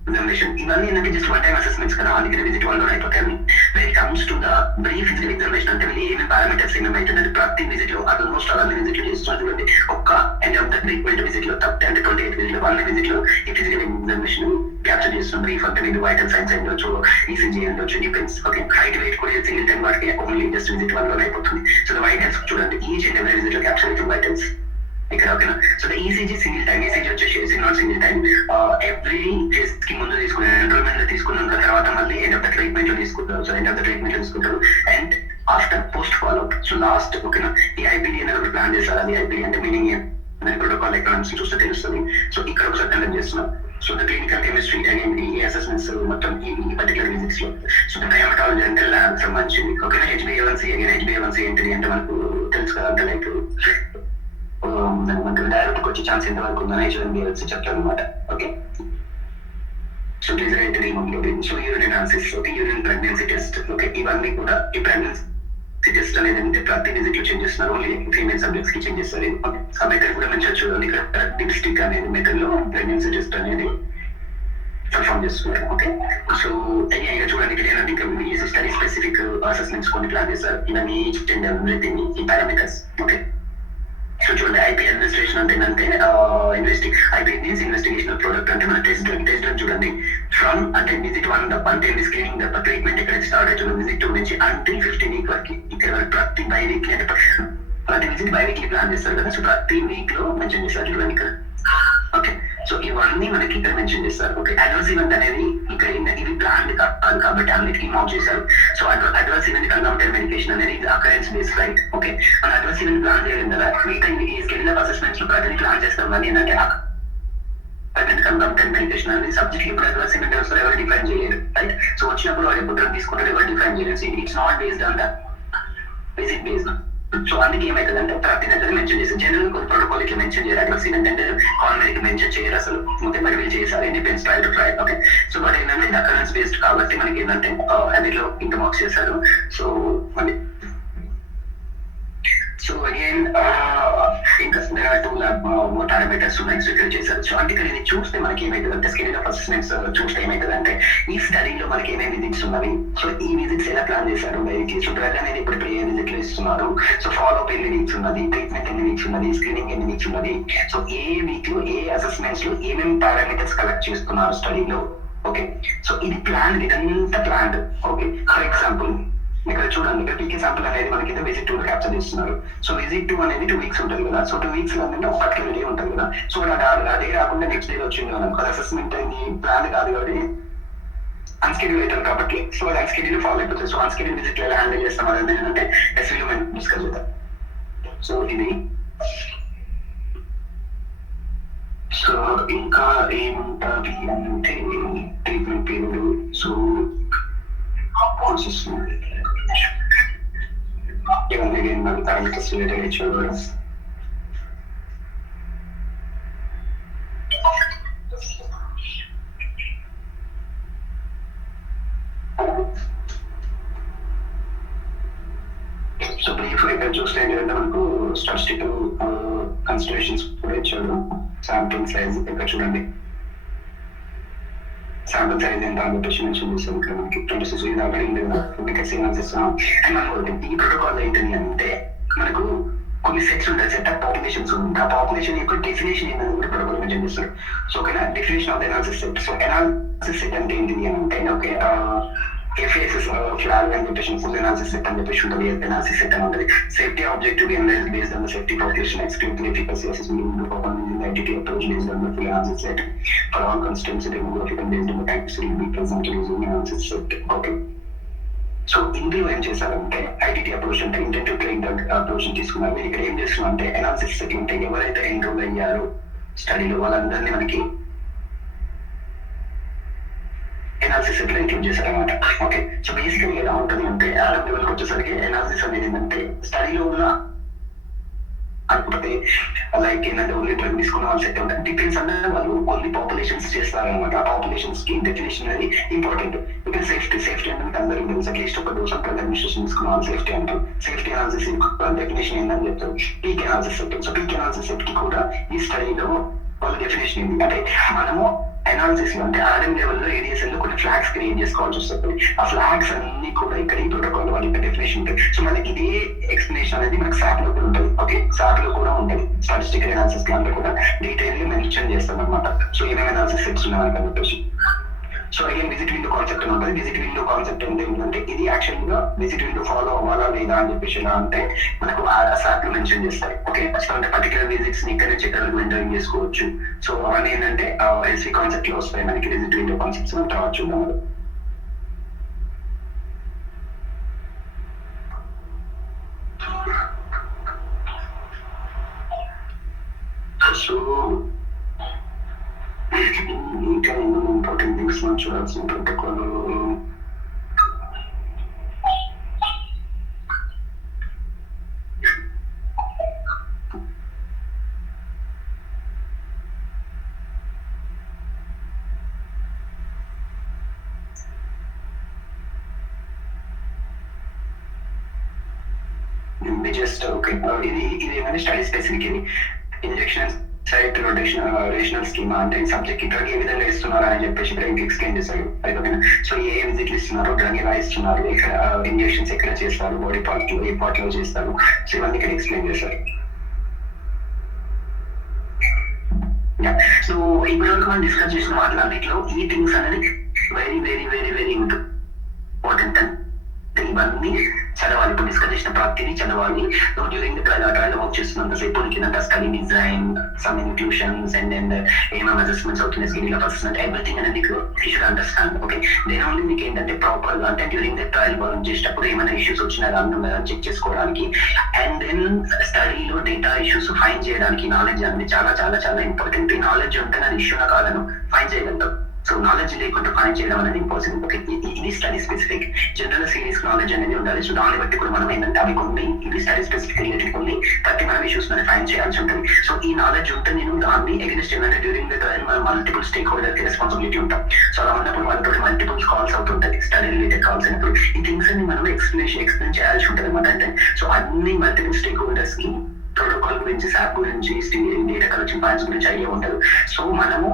examination ఇవన్నీ ఏంటంటే జస్ట్ వన్ టైం అసెస్మెంట్స్ కదా, అందుకని విజిట్ 1 లో అయిపోతాయి. When comes to the brief physical examination అంటే ఏమేమి పారామీటర్స్ ఏమేమి అవుతుందంటే ప్రతి విజిట్ లో ఆల్మోస్ట్ అలా విజిట్ చేస్తున్నారు. చూడండి, ఒక్క end of the treatment visit లో తప్పితే అంటే 28 విజిట్ లో 1 విజిట్ లో ఈ ఫిజికల్ ఎగ్జామినేషన్ క్యాప్చర్ చేస్తున్నాం. బ్రీఫ్ అంటే మీరు వైటల్ సైన్స్ ఉండొచ్చు, ఈసీజీ ఉండొచ్చు, డిపెండ్స్. ఓకే, హైట్ వెయిట్ కూడా సింగిల్ టైం వాటికి ఓన్లీ జస్ట్ విజిట్ 1 లో అయిపోతుంది. సో ద వైటల్స్ చూడండి, ఈచ్ అండ్ ఎవరీ విజిట్ లో క్యాప్చర్ అవుతుంది వైటల్స్ ఇక్కడ. ఓకేనా, so the ECG single time, ECG వచ్చేసి not single time, every phase కి ముందు తీసుకునే ఎన్రోల్మెంట్ లో తీసుకున్నాక తర్వాత మళ్ళీ ఎండ్ ఆఫ్ ద ట్రీట్మెంట్ లో తీసుకుంటారు. So end of the treatment లో తీసుకుంటారు and after post follow up. So last ఓకేనా, ఈ ఐపీడీ అనేది ఒకటి ప్లాన్ చేస్తారు. అది ఐపీడీ అంటే మీనింగ్ ప్రోటోకాల్ ఎకనామిక్స్ చూస్తే తెలుస్తుంది. సో ఇక్కడ ఒకసారి కండక్ట్ చేస్తున్నాం. So the clinical chemistry again ఈ అసెస్మెంట్స్ మొత్తం ఈ పర్టికులర్ విజిట్స్ లో. సో ద డయామటాలజీ అంటే ల్యాబ్ సంబంధించింది. ఓకేనా, హెచ్బిఏ1సి అగైన్ హెచ్బిఏ1సి ఏంటిది అంటే మనకు తెలుసు కదా, అంటే లైక్ మనకు డైరెక్ట్ వచ్చే ఛాన్స్ ఎంత వరకు ఉందని హెచ్బిఏ1సి చెప్తారు అనమాట. Okay, so design haemoglobin, so urine analysis, okay, urine pregnancy test. Okay, ఇవన్నీ కూడా ఈ ప్రెగ్నెన్సీ టెస్ట్ అనేది అంటే ప్రతి విజిట్ లో చేంజ్ చేస్తున్నారు. ఓన్లీ ఫీమేల్ సబ్జెక్ట్స్ కి చేంజ్ చేస్తారు. ఆ మెథడ్ కూడా మంచిగా చూడండి, ఇక్కడ డిప్స్టిక్ అనేది మెథడ్ లో ప్రెగ్నెన్సీ టెస్ట్ అనేది పర్ఫామ్ చేస్తున్నారు. ఓకే, సో అయ్యా చూడండి ఇక్కడ ఏంటంటే ఇంకా స్టడీ స్పెసిఫిక్ అసెస్మెంట్స్ కొన్ని ప్లాన్ చేస్తారు. ఇవన్నీ ఎవ్రీథింగ్ ఈ పారామీటర్స్. ఓకే, సో చూడండి ఐపీ అడ్మినిస్ట్రేషన్ అంటే ఏంటంటే ఐపీ మీన్స్ ఇన్వెస్టిగేషనల్ ప్రోడక్ట్ అంటే మన టెస్ట్ డ్రగ్ చూడండి ఫ్రమ్ అంటే విజిట్ 1 తప్ప అంటే స్క్రీనింగ్ తప్ప ట్రీట్మెంట్ ఎక్కడ స్టార్ట్ అవుతుంది విజిట్ 2 నుంచి అంటే 15 వీక్ వరకు. ఇక్కడ ప్రతి బై వీక్లీ అంటే ప్రతి విజిట్ బై వీక్లీ ప్లాన్ చేస్తారు కదా. సో ప్రతి వీక్ లో మెన్షన్ చేస్తారు చూడండి ఇక్కడ. ఓకే, సో ఇవన్నీ మనకి ఇక్కడ మెన్షన్ చేస్తారు. ఓకే, అడ్వర్స్ ఈవెంట్ అనేది ఇక్కడ ఇది ప్లాన్ కాదు కాబట్టి అన్నిటికీ మార్క్ చేశారు. సో అడ్వర్స్ ఈవెంట్ కన్కమిటెంట్ మెడికేషన్ అనేది అకరెన్స్ బేస్ రైట్. ఓకే, మన అడ్వర్స్ ఈవెంట్ ప్లాన్ చేయలేదు కదా, మిగతా ఈ స్కెడ్యూల్ ఆఫ్ అసెస్మెంట్స్ లో ప్రతిదీ ప్లాన్ చేస్తాం. కానీ ఏంటంటే కన్కమిటెంట్ మెడికేషన్ అనేది సబ్జెక్ట్ ఇప్పుడు అడ్వర్స్ ఈవెంట్ వస్తారు, ఎవరు డిఫైన్ చేయలేరు రైట్. సో వచ్చినప్పుడు వాడు ఎప్పుడు తీసుకుంటారు ఎవరు డిఫైన్ చేయలేదు. It's not based on the visit based. So అందుకే ఏమవుతుందంటే ప్రాక్టీస్ అనేది మెన్షన్ చేస్తారు. జనరల్ కొన్ని ప్రోటోకాల్ ఇట్లా మెన్షన్ చేయరు, అట్లా ఏంటంటే కాన్వెంట్ మెన్షన్ చేయరు అసలు. ఓకే, మరి వీళ్ళు చేశారు independence trial to trial. Okay, so but ఏంటంటే ఇది అకరెన్స్ బేస్డ్ కాబట్టి మనకి ఏంటంటే అన్నిట్లో ఇంత మార్క్స్ చేశారు. సో మళ్ళీ సో అగైన్ ఇంకా టూ పారామీటర్స్ ఉన్నాయి, సో ఇక్కడ చేశారు. సో అంటే ఇక్కడ ఇది చూస్తే మనకి ఏమవుతుందంటే స్కెడ్యూల్ ఆఫ్ అసెస్మెంట్స్ చూస్తే ఏమవుతుందంటే ఈ స్టడీలో మనకి ఏమేమి విజిట్స్ ఉన్నవి, సో ఈ విజిట్స్ ఎలా ప్లాన్ చేశారు డైరెక్ట్. సో డ్రగ్ అనేది ఇప్పుడు ఏ విజిట్లు ఇస్తున్నారు, సో ఫాలో అప్ ఎన్ని వీక్స్ ఉన్నది, ట్రీట్మెంట్ ఎన్ని వీక్స్ ఉన్నది, స్క్రీనింగ్ ఎన్ని వీక్స్ ఉన్నది, సో ఏ వీక్ లో ఏ అసెస్మెంట్స్ లో ఏమేమి పారామీటర్స్ కలెక్ట్ చేస్తున్నారు స్టడీలో. ఓకే, సో ఇది ప్లాన్, ఇదంతా ప్లాన్. ఓకే, ఫర్ ఎగ్జాంపుల్ ఇక్కడ చూడండి, ఇక్కడ పీకే శాంపుల్ అనేది మనకి విజిట్ 2 క్యాప్చర్ చేస్తున్నారు. సో విజిట్ 2 అనేది 2 వీక్స్ ఉంటుంది కదా. సో 2 వీక్స్ అంటే ఒక పర్టికులర్ డే ఉంటుంది కదా. సో అదే కాకుండా నెక్స్ట్ డే వచ్చింది మనం కదా, అసెస్మెంట్ అనేది ప్లాన్ కాదు కాబట్టి అన్స్కెడ్యూల్ అవుతుంది కాబట్టి, సో అది అన్స్కెడ్యూల్ ఫాలో అయిపోతుంది. సో అన్స్కెడ్యూల్ విజిట్ ఎలా హ్యాండిల్ చేస్తాం అనేది ఏంటంటే ఎస్వీలో మనం డిస్కస్ చేద్దాం. సో ఇది సో ఇంకా ఏముంటుంది అంటే ట్రీట్మెంట్ పీరియడ్. సో ఇవన్నీ మనకి పారామీటర్స్ రిలేటెడ్ ఇచ్చారు. సో బ్రీఫ్ ఇక్కడ చూస్తే ఏంటంటే మనకు స్టాటిస్టికల్ కన్సిడరేషన్స్ కూడా ఇచ్చాడు. శాంపుల్ సైజ్ ఇక్కడ చూడండి, శాంపుల్ సైజ్ ఎంత అని చెప్పేసి మెన్షన్ చేస్తాం. ఇక్కడ మనకి 26 ఇది ఆల్రెడీ ఉంది కదా, ఫిజికల్ సిగ్నల్స్ ఇస్తున్నాం. అండ్ మనకు ఈ ప్రోటోకాల్ ఏంటని అంటే మనకు కొన్ని సెట్స్ ఉంటాయి, సెట్ ఆఫ్ పాపులేషన్స్ ఉంటుంది. ఆ పాపులేషన్ యొక్క డెఫినేషన్ ఏంటని కూడా ప్రోటోకాల్ మెన్షన్ చేస్తారు. సో ఓకేనా, definition of the analysis set. So analysis set అంటే ఏంటిది అని అంటే ఓకే FASS ఫ్లాగ్ అని చెప్పేసి ఫుల్ ఎనాలిసిస్ సెట్ అని చెప్పేసి ఉంటుంది. ఎనాలిసిస్ సెట్ అని ఉంటుంది. Safety objective analyze based on the safety population excluding efficacy assessment identity approach based on the full analysis set for all constituency demographic and based on the types will be presented using analysis set. Okay, so ఇందులో ఏం చేశారంటే identity approach అంటే intent to train drug approach తీసుకున్నారు. మీరు ఇక్కడ ఏం చేస్తున్నారు అంటే ఎనాలిసిస్ సెట్ ఉంటే ఎవరైతే ఎన్రోల్ అయ్యారో స్టడీలో వాళ్ళందరినీ మనకి ఎనాలిసిస్ సెట్ లో ఇంక్లూడ్ చేశారనమాట. ఓకే, సో బేసికల్ ఎలా ఉంటుంది అంటే ఆర్ఎం లెవెల్కి వచ్చేసరికి ఎనాలిసిస్ అనేది ఏంటంటే స్టడీలో ఉన్న అనుకుంటే లైక్ ఏంటంటే ఓన్లీ డ్రగ్ తీసుకున్న వాళ్ళు సెట్ ఉంటుంది. డిపెండ్స్ అంటే వాళ్ళు ఓన్లీ పాపులేషన్స్ చేస్తారనమాట. ఆ పాపులేషన్స్ కి డెఫినేషన్ అనేది ఇంపార్టెంట్. ఇక్కడ సేఫ్టీ అంటే అందరికీ తెలుసు, అట్లీస్ట్ ఒక డోస్ ఆఫ్ డ్రగ్ అడ్మినిస్ట్రేషన్ తీసుకున్న వాళ్ళు సేఫ్టీ అంటారు. సేఫ్టీ అనాలిసిస్ డెఫినేషన్ ఏంటని చెప్తారు, peak analysis set. So peak analysis set కి కూడా ఈ స్టడీలో వాళ్ళ డెఫినేషన్ ఏంటి అంటే మనము అనాలిసిస్ లో అంటే ఆర్ఎం లెవెల్లో ఏడిఎస్ఎల్ లో కొన్ని ఫ్లాగ్స్ క్రియేట్ చేసుకోవాల్సి వస్తుంది. ఆ ఫ్లాగ్స్ అన్ని కూడా ఇక్కడ ఈ ప్రోటోకాల్ వాళ్ళ డెఫినేషన్ ఉంటుంది. సో మనకి ఇదే ఎక్స్ప్లెనేషన్ అనేది మనకి సాప్ లో కూడా ఉంటుంది. ఓకే, సాప్ లో కూడా ఉంటుంది. స్టాటిస్టికల్ అనాలిసిస్ దాంట్లో కూడా డీటెయిల్ గా మెన్షన్ చేస్తాం అనమాట. సో ఏమేమి అనాలిసిస్ సెట్స్ ఉన్నాయి అని చెప్పేసి. So again visit window concept అని ఉంటుంది. విజిట్ విండో కాన్సెప్ట్ ఏంటంటే ఇది యాక్చువల్ గా విజిట్ విండో ఫాలో అవ్వాలా లేదా అని చెప్పేసి ఎలా అంటే మనకు ఆ సాప్ లో మెన్షన్ చేస్తాయి. ఓకే, సో అంటే పర్టికులర్ విజిట్స్ ని ఇక్కడ నుంచి ఎక్కడ మెయింటైన్ చేసుకోవచ్చు. సో అవన్నీ ఏంటంటే ఎస్వి కాన్సెప్ట్ లో వస్తాయి మనకి. విజిట్ విండో కాన్సెప్ట్స్ మనం తర్వాత చూద్దాం. సో ఇంకా ఇంపార్టెంట్ థింగ్స్ మనం చూడాల్సిన ప్రోటోకాల్ జస్ట్ ఓకే, ఇది ఏమైనా స్టడీ స్పెసిఫిక్. ఇది ఇంజెక్షన్ సైట్ రేషనల్ స్కీమా అంటే సబ్జెక్ట్ డ్రగ్ ఏ విధంగా ఇస్తున్నారా అని చెప్పేసి బ్రెయిన్ ఎక్స్ప్లెయిన్ చేశారు. అయిపోయినా సో ఏ విజిట్లు ఇస్తున్నారు, డ్రగ్ ఎలా ఇస్తున్నారు, ఇక్కడ ఇంజెక్షన్స్ ఎక్కడ చేస్తారు, బాడీ పార్ట్ లో ఏ పార్ట్ లో చేస్తారు, సో ఇవన్నీ ఇక్కడ ఎక్స్ప్లెయిన్ చేశారు. సో ఇప్పటి వరకు మనం డిస్కస్ చేసిన వాటిలో ఈ థింగ్స్ అనేది very very very very important. ఇవన్నీ చదవాలి. ఇప్పుడు డిస్కస్ చేసిన ప్రతిదీ చదవాలి. So during the trial work చేస్తున్నంత సేపు నీకు study design, some inclusions and ఏమైనా అసెస్మెంట్స్ అవుతున్నాయి, స్కిల్ ఆఫ్ అసెస్మెంట్, ఎవ్రీథింగ్ అనేది నీకు యూ షుడ్ అండర్స్టాండ్. ఓకే, దేని ఓన్లీ మీకు ఏంటంటే ప్రాపర్ గా అంటే డ్యూరింగ్ ద ట్రయల్ వర్క్ చేసేటప్పుడు ఏమైనా ఇష్యూస్ వచ్చినా దాన్ని చెక్ చేసుకోవడానికి అండ్ దెన్ స్టడీలో డేటా ఇష్యూస్ ఫైండ్ చేయడానికి నాలెడ్జ్ అనేది చాలా చాలా చాలా ఇంపార్టెంట్. ఈ నాలెడ్జ్ ఉంటే నేను ఇష్యూ కాలను ఫైండ్ చేయగలుగుతాం. సో నాలెడ్జ్ లేకుండా పని చేయడం అనేది ఇంపాసిబుల్. ఓకే, ఇది study specific. General series knowledge అనేది ఉండాలి. సో దాన్ని బట్టి కూడా మనం ఏంటంటే అవి కొన్ని ఇది స్టడీ స్పెసిఫిక్ రిలేటెడ్ కొన్ని ప్రతి మనం ఇష్యూస్ మీద ఫైన్ చేయాల్సి ఉంటుంది. సో ఈ నాలెడ్జ్ ఉంటే నేను దాన్ని ఎగ్నెస్ట్ ఏంటంటే డ్యూరింగ్ ద ట్రయల్ మనం మల్టిపుల్ స్టేక్ హోల్డర్ కి రెస్పాన్సిబిలిటీ ఉంటాం. సో అలా ఉన్నప్పుడు వాళ్ళతో మల్టిపుల్ కాల్స్ అవుతుంటాయి, స్టడీ రిలేటెడ్ కాల్స్ అయినప్పుడు ఈ థింగ్స్ అన్ని మనం ఎక్స్ప్లెయిన్ చేయాల్సి ఉంటుంది అనమాట. అంటే సో అన్ని మల్టిపుల్ స్టేక్ హోల్డర్స్ కి ప్రోటోకాల్ గురించి, శాప్ గురించి, డేటా కలెక్షన్ పాయింట్స్ గురించి ఐడియా ఉండదు. సో మనము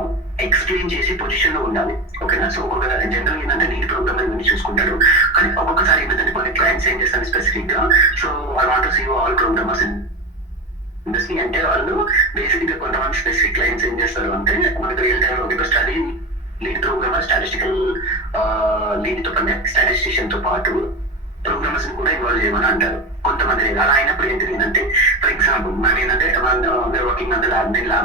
ఎక్స్ప్లెయిన్ చేసే పొజిషన్ లో ఉండాలి. ఓకేనా. సో ఒక్కొక్క జనరల్ ఏంటంటే నేను ప్రోగ్రామర్ గురించి చూసుకుంటారు, కానీ ఒక్కొక్కసారి ఏంటంటే కొన్ని క్లయింట్స్ ఏం చేస్తారు స్పెసిఫిక్ గా, so I want to see all programmers industry అంటే వాళ్ళు బేసిక్ గా కొంతమంది స్పెసిఫిక్ క్లయింట్స్ ఏం చేస్తారు అంటే మనకి రియల్ టైమ్ ఒక study lead programmer, statistical lead తో పాటు స్టాటిస్టిషియన్ తో పాటు ప్రోగ్రామర్స్ కూడా ఇన్వాల్వ్ చేయమని అంటారు. కొంతమంది అలా అయినప్పుడు ఏంటి అంటే ఫర్ ఎగ్జాంపుల్ మనం ఏంటంటే వర్కింగ్ అంటే ల్యాబ్ డేటా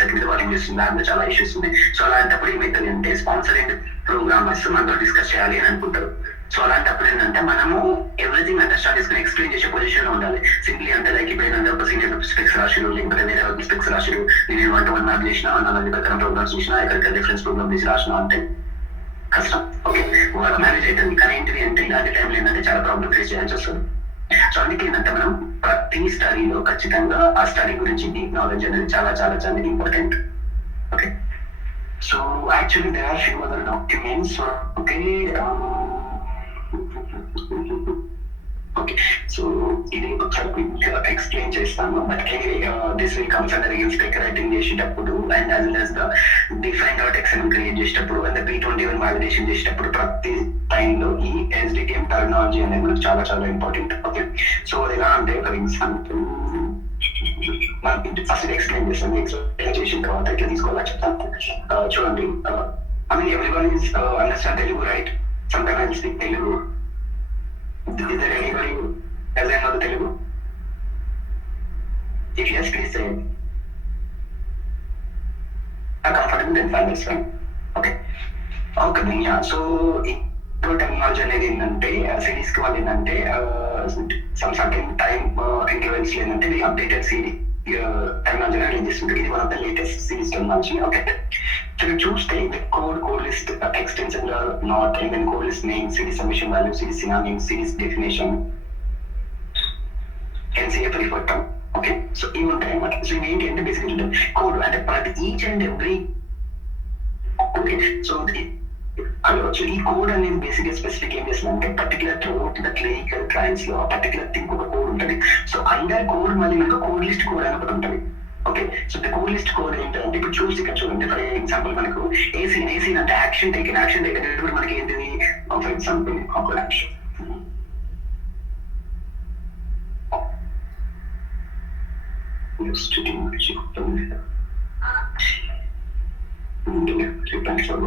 సెట్ మీద వర్కింగ్ చేస్తుంది, ల్యాబ్ లో చాలా ఇష్యూస్ ఉన్నాయి. సో అలాంటప్పుడు ఏమైతుంది అంటే స్పాన్సర్ ప్రోగ్రామర్స్ మనతో డిస్కస్ చేయాలి అని అనుకుంటారు. సో అలాంటప్పుడు ఏంటంటే మనము ఎవ్రీథింగ్ అండర్స్టాండ్ చేసుకుని ఎక్స్ప్లెయిన్ చేసే పొజిషన్ లో ఉండాలి. సింప్లీ అంటే లైక్ ఇప్పుడు ఏంటంటే ఒక సీనియర్ స్పెక్స్ రాశారు, లేకపోతే వేరే స్పెక్స్ రాశారు, నేను 1-to-1 మ్యాప్ చేసిన, నా ప్రకారం ప్రోగ్రామ్స్ చేసిన, ఎక్కడికి రిఫరెన్స్ ప్రోగ్రామ్ తీసి రాసిన అంటే కష్టం. ఓకే, వాళ్ళ మేనేజ్ అవుతుంది. కానీ ఏంటిది అంటే ఇలాంటి టైంలో ఏంటంటే చాలా ప్రాబ్లమ్ ఫేస్ చేయాల్సి వస్తుంది. సో అందుకే ఏంటంటే మనం ప్రతి స్టడీలో ఖచ్చితంగా ఆ స్టడీ గురించి డీప్ నాలెడ్జ్ అనేది చాలా చాలా చాలా important. Okay, so actually there are few other documents. Okay okay, so ఇది ఒకసారి క్విక్ గా ఎక్స్ప్లెయిన్ చేస్తాను. But anyway this will comes under spec writing చేసేటప్పుడు and as well as the define dot XML create చేసేటప్పుడు and P21 validation చేసేటప్పుడు ప్రతి టైంలో ఈ SDKM టర్మినాలజీ అనేది మనకు చాలా చాలా ఇంపార్టెంట్. ఓకే, సో ఎలా అంటే ఫర్ ఎగ్జాంపుల్ మనకి ఫస్ట్ ఎక్స్ప్లెయిన్ చేస్తాను, ఎక్స్ప్లెయిన్ చేసిన తర్వాత ఎట్లా తీసుకోవాలో చెప్తాను. చూడండి, I mean everyone is understand Telugu, right? Sometime I speak Telugu. Is there anybody who doesn't know the Telugu? If yes, please say it. I'm comfortable, then fine, that's fine. Okay. Okay, then yeah. So, technology అనేది ఏంటంటే సిరీస్ కి వాళ్ళు ఏంటంటే some certain time intervals ఏంటంటే updated series technology release చేస్తుంటారు. ఇది one of the latest series technology. Okay, so you choose the code list extension not and then code list name, series submission value, series synonym, series definition, NCA preferred term. Okay, so you want to so you need to basically code and part each and every. Okay, so ఈ కోడ్ అనేది బేసిక్ గా స్పెసిఫిక్ ఏం చేస్తుందంటే particular throughout the clinical trials లో particular thing ఒక కోడ్ ఉంటుంది. So under code మళ్ళీ మనకు కోడ్ లిస్ట్ కోడ్ అని ఒకటి ఉంటుంది. Okay, so the code list code ఏంటంటే ఇప్పుడు చూసి ఇక్కడ చూడండి, ఫర్ ఎగ్జాంపుల్ మనకు ఏసీ అంటే యాక్షన్ టేకెన్ ఇప్పుడు మనకి ఏంటిది, ఫర్ ఎగ్జాంపుల్ ఒక action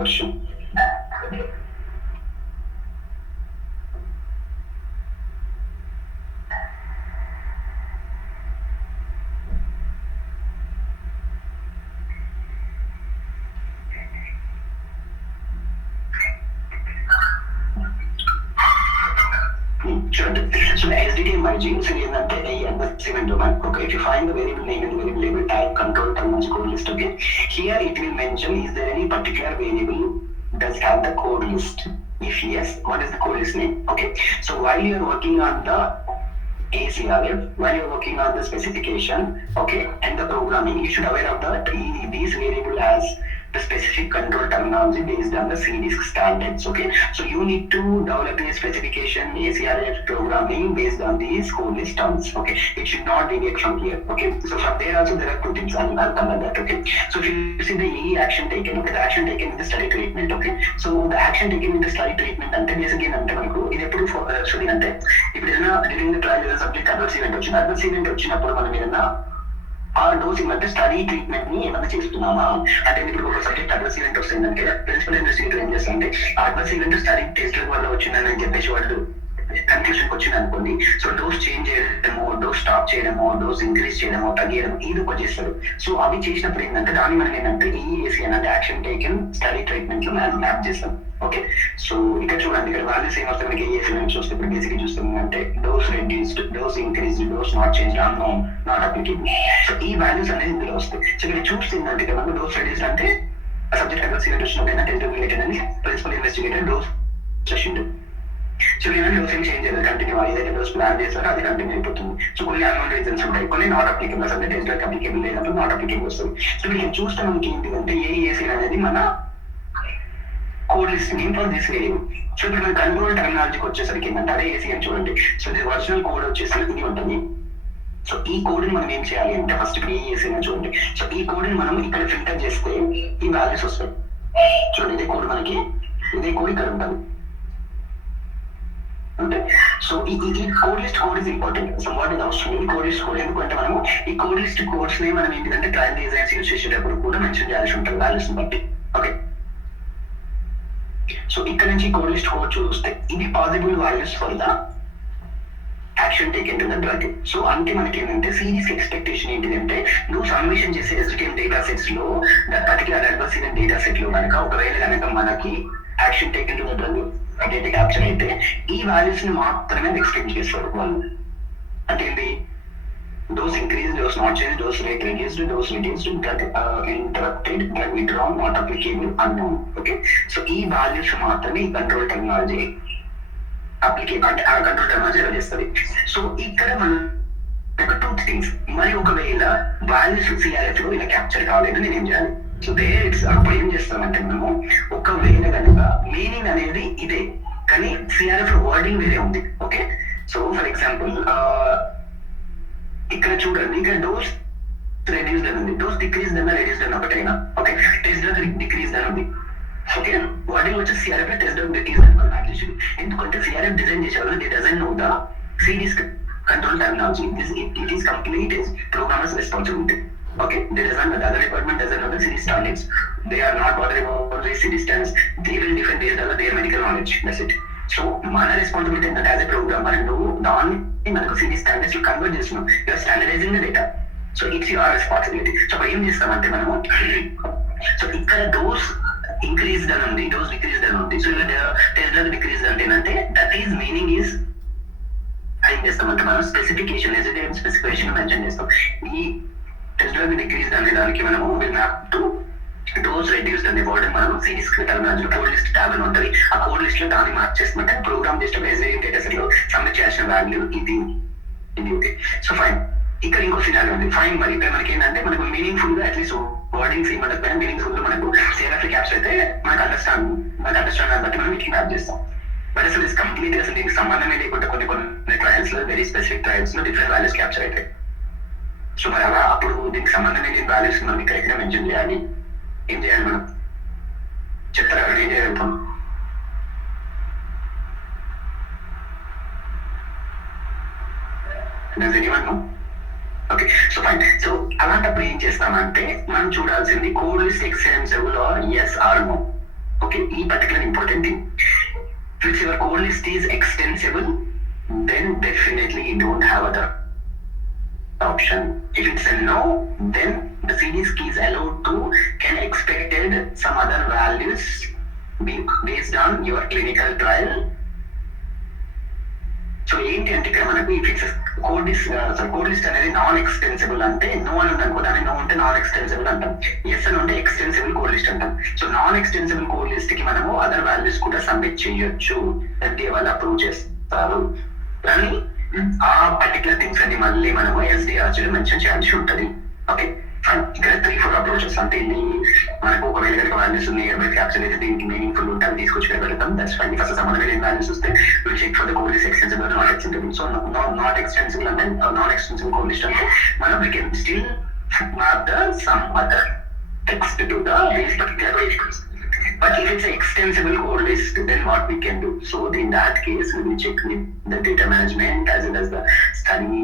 version So the SDKM merging ఏంటంటే event domain. Okay, if you find the variable name and the variable label type control terms code list, okay, here it will mention is there any particular variable does have the code list. If yes, what is the code list name? Okay, so while you are working on the ACRF, while you are working on the specification, okay, and the programming, you should aware of that these variable as the specific control terminology based on the CDISC standards. Okay, so you need to develop a specification ACRF programming based on these code list terms. Okay, it should not deviate from here. Okay, so from there also there are two things I'll come at that. Okay, so if you see the action taken, okay, the action taken in the study treatment. Okay, so the action taken in the study treatment అంటే basically అంటే మనకు ఇది ఎప్పుడు చూడండి అంటే ఇప్పుడు ఏదైనా during the trial ఏదైనా సబ్జెక్ట్ అడ్వర్స్ ఈవెంట్ వచ్చినప్పుడు మనం ఏదైనా ఆ డోసింగ్ అంటే స్టడీ ట్రీట్మెంట్ ని ఏమైనా చేస్తున్నామా అంటే ఇప్పుడు ఒక సబ్జెక్ట్ అడ్వర్స్ ఈవెంట్ వస్తుందంటే ప్రిన్సిపల్ ఇన్వెస్టిగేటర్ ఏం చేస్తారంటే అడ్వర్స్ ఈవెంట్ స్టడీ టెస్ట్ వల్ల వచ్చిందని చెప్పేసి వాళ్ళు కన్క్లూషన్ వచ్చింది అనుకోండి. సో డోస్ చేంజ్ చేయడమో, డోస్ స్టాప్ చేయడమో, డోస్ ఇంక్రీజ్ చేయడమో, తగ్గడం ఇది ఒక చేస్తారు. సో అవి చేసినప్పుడు ఏంటంటే దాన్ని మనం ఏంటంటే ఈఏసీ అంటే యాక్షన్ టేకెన్ స్టడీ ట్రీట్మెంట్ లో మ్యాప్ చేస్తాం. ఓకే, సో ఇక్కడ చూడండి, ఇక్కడ వాల్యూస్ ఏమొస్తాయి మనకి ఏఎస్ఎల్ నుంచి వస్తే ఇప్పుడు బేసిక్ చూస్తుంది అంటే dose reduced, dose increase, dose not change, unknown, not applicable. So ఈ వాల్యూస్ అనేది ఇందులో వస్తాయి. సో ఇక్కడ చూస్తుందంటే ఇక్కడ మనకు డోస్ రెడ్యూస్డ్ అంటే సబ్జెక్ట్ అడ్వర్స్ ఈవెంట్ వచ్చినప్పుడు టెస్ట్ రిలేటెడ్ అని ప్రిన్సిపల్ ఇన్వెస్టిగేటర్ డోస్ చేసిండు. సో ఏమైనా డోస్ ఏం చేంజ్ చేయలేదు, కంటిన్యూ ఏదైతే డోస్ ప్లాన్ చేస్తారో అది కంటిన్యూ అయిపోతుంది. సో కొన్ని అన్నోన్ రీజన్స్ ఉంటాయి, కొన్ని not applicable subject test drug applicable లేనప్పుడు నాట్ అప్లికేబుల్ వస్తుంది. సో వీళ్ళు చూస్తే మనకి ఏంటిదంటే ఏసీ అనేది మన code list name for this variable. So ఇప్పుడు మన కంట్రోల్ టెర్మినాలజీకి వచ్చేసరికి ఏంటంటే అదే ఏసీ అని చూడండి. సో ఇది ఒరిజినల్ కోడ్ వచ్చేసి ఇది ఉంటుంది. సో ఈ కోడ్ ని మనం ఏం చేయాలి అంటే ఫస్ట్ ఇప్పుడు ఏసీ అని చూడండి. సో ఈ కోడ్ ని మనం ఇక్కడ ఫిల్టర్ చేస్తే ఈ వాల్యూస్ వస్తాయి. చూడండి ఇదే కోడ్ మనకి, ఇదే కోడ్ ఇక్కడ ఉంటుంది అంటే. సో ఈ code list code is important. So what is అవసరం ఈ కోడ్ లిస్ట్ కోడ్ ఎందుకంటే మనము ఈ కోడ్ లిస్ట్ కోడ్స్ ని మనం ఏంటంటే ట్రయల్ డిజైన్స్ యూజ్ చేసేటప్పుడు కూడా మెన్షన్ చేయాల్సి ఉంటుంది వాల్యూస్ బట్టి. ఓకే, సో ఇక్కడ నుంచి కోడ్ లిస్ట్ కోడ్ చూస్తే ఇది possible values for the action taken to the drug. So అంటే మనకి ఏంటంటే సిరీస్ ఎక్స్పెక్టేషన్ ఏంటిదంటే నువ్వు సబ్మిషన్ చేసే ఎస్డిఎం డేటా సెట్స్ లో that particular adverse event data set లో కనుక ఒకవేళ కనుక మనకి action taken to the drug data capture అయితే ఈ వాల్యూస్ ని మాత్రమే ఎక్స్టెండ్ చేస్తారు వాళ్ళు. అంటే ఏంటి, dose increase, dose not change, dose rate reduced, dose reduced, drug interrupted, drug withdrawn, not applicable, unknown. Okay, so ఈ వాల్యూస్ మాత్రమే ఈ కంట్రోల్ టెక్నాలజీ అప్లికేబుల్ అంటే ఆ కంట్రోల్ టెక్నాలజీ ఎలా చేస్తుంది. సో ఇక్కడ మనం టూ థింగ్స్, మరి ఒకవేళ వాల్యూస్ సిఆర్ఎఫ్ లో ఇలా క్యాప్చర్ కావాలంటే నేను ఏం చేయాలి. సో అప్పుడు ఏం చేస్తామంటే మనము ఒకవేళ కనుక మీనింగ్ అనేది ఇదే కానీ సిఆర్ఎఫ్ లో వర్డింగ్ వేరే ఉంది. ఓకే, సో ఫర్ ఎగ్జాంపుల్ ఇక్కడ చూడండి, ఇక్కడ డోస్ రెడ్యూస్డ్ అని ఉంది, డోస్ డిక్రీజ్డ్ అన్న రెడ్యూస్డ్ అన్న ఒకటైనా. ఓకే, టెస్ట్ డ్రగ్ డిక్రీజ్డ్ అని ఉంది. ఓకే, వర్డింగ్ వచ్చి సిఆర్ఎఫ్ టెస్ట్ డ్రగ్ డిక్రీజ్డ్ అని నాకు తెలిసింది. ఎందుకంటే సిఆర్ఎఫ్ డిజైన్ చేసేవాళ్ళు they doesn't know the series control terminology. It is complete is programmers responsibility. Okay, there is another, the other department doesn't know the series standards. They are not bothered about the series standards. They will defend their medical knowledge. That's it. So, మన responsibility ఏంటంటే as a programmer నువ్వు దాన్ని మనకు series standards కి కన్వర్ట్ చేస్తున్నావు. You are standardizing the data. So, it's your responsibility. So, అప్పుడు ఏం చేస్తామంటే మనము సో ఇక్కడ డోస్ ఇంక్రీజ్డ్ అని ఉంది, డోస్ డిక్రీజ్డ్ అని ఉంది. సో ఇక్కడ టెస్ట్ డిక్రీజ్డ్ అంటే ఏంటంటే దట్ ఈస్ మీనింగ్ ఈస్ ఏం చేస్తామంటే మనం స్పెసిఫికేషన్ స్పెసిఫికేషన్ మెన్షన్ చేస్తాం. ఈ టెస్ట్ డ్రగ్ డిక్రీజ్ అనే దానికి మనము మ్యాప్ టు డోస్ రెడ్యూస్డ్ అనే వర్డ్ మనం series terminology code list tab అని ఉంటుంది. ఆ కోడ్ లిస్ట్ లో దాన్ని మార్క్ చేస్తుంటే ప్రోగ్రామ్ చేసిన ఎస్ఐఎం డేటా సెట్ లో సబ్మిట్ చేసిన వాల్యూ ఇది. Okay, so fine. ఇక్కడ ఇంకో సినారియో ఉంది. ఫైన్, మరి ఇక్కడ మనకి ఏంటంటే మనకు మీనింగ్ఫుల్ గా అట్లీస్ట్ వర్డింగ్స్ ఏమంటే మీనింగ్ఫుల్ గా మనకు సిఆర్ఎఫ్ క్యాప్స్ అయితే మనకు అండర్స్టాండ్ బట్టి మనం వీటికి మ్యాప్ చేస్తాం. బట్ అసలు ఇది కంప్లీట్ అసలు దీనికి సంబంధమే లేకుండా కొన్ని ట్రయల్స్ లో వెరీ స్పెసిఫిక్ ట్రయల్స్ లో డిఫరెంట్ వాల్యూస్ క్యాప్చర్ అవుతాయి. సో మరి అలా అప్పుడు దీనికి సంబంధం లేని వాల్యూస్ మనం ఇక్కడ ఎక్కడ మెన్షన్ చేయాలి, ఏం చేయాలి మనం చెప్తారా? ఏం చేయగలుగుతాం? Okay, so fine. సో అలాంటప్పుడు ఏం చేస్తామంటే మనం చూడాల్సింది code list extensible or yes or no. Okay, ఈ particular important thing. If your code list is extensible, then definitely you don't have other option. If it's a no, then the series key is allowed to can expected some other values based on your clinical trial. So ఏంటి అంటే ఇక్కడ మనకు ఈ fix code list అనేది non extensible అంటే నో అని అనుకో, దాన్ని నో అంటే నాన్ ఎక్స్టెన్సిబుల్ అంటాం, ఎస్ అని ఉంటే ఎక్స్టెన్సిబుల్ కోడ్ లిస్ట్ అంటాం. So non extensible code list కి మనము అదర్ వాల్యూస్ కూడా సబ్మిట్ చేయొచ్చు, ఎఫ్డీఏ వాళ్ళు అప్రూవ్ చేస్తారు. కానీ ఆ పర్టికులర్ థింగ్స్ అన్ని మళ్ళీ మనము ఎస్డిఆర్ మెన్షన్ చేయాల్సి ఉంటుంది. ఓకే, ఇక్కడ 3-4 అప్రోచెస్ అంటే మనకు ఒకవేళ కనుక వాల్యూస్ నియర్ బై క్యాప్చర్ అయితే దీనికి మీనింగ్ఫుల్ ఉంటాం తీసుకొచ్చి వెళ్తాం. That's fine. ఫస్ట్ సంబంధం లేని వాల్యూస్ వస్తే will check for the code list extensible not extensible. So not extensible అంటే నాన్ ఎక్స్టెన్సిబుల్ కోడ్ లిస్ట్ అంటే మనం we can still map the some other text to the these particular variables. But if it's an extensible code list, then what we can do? So in that case, we will check with the data management as well as the study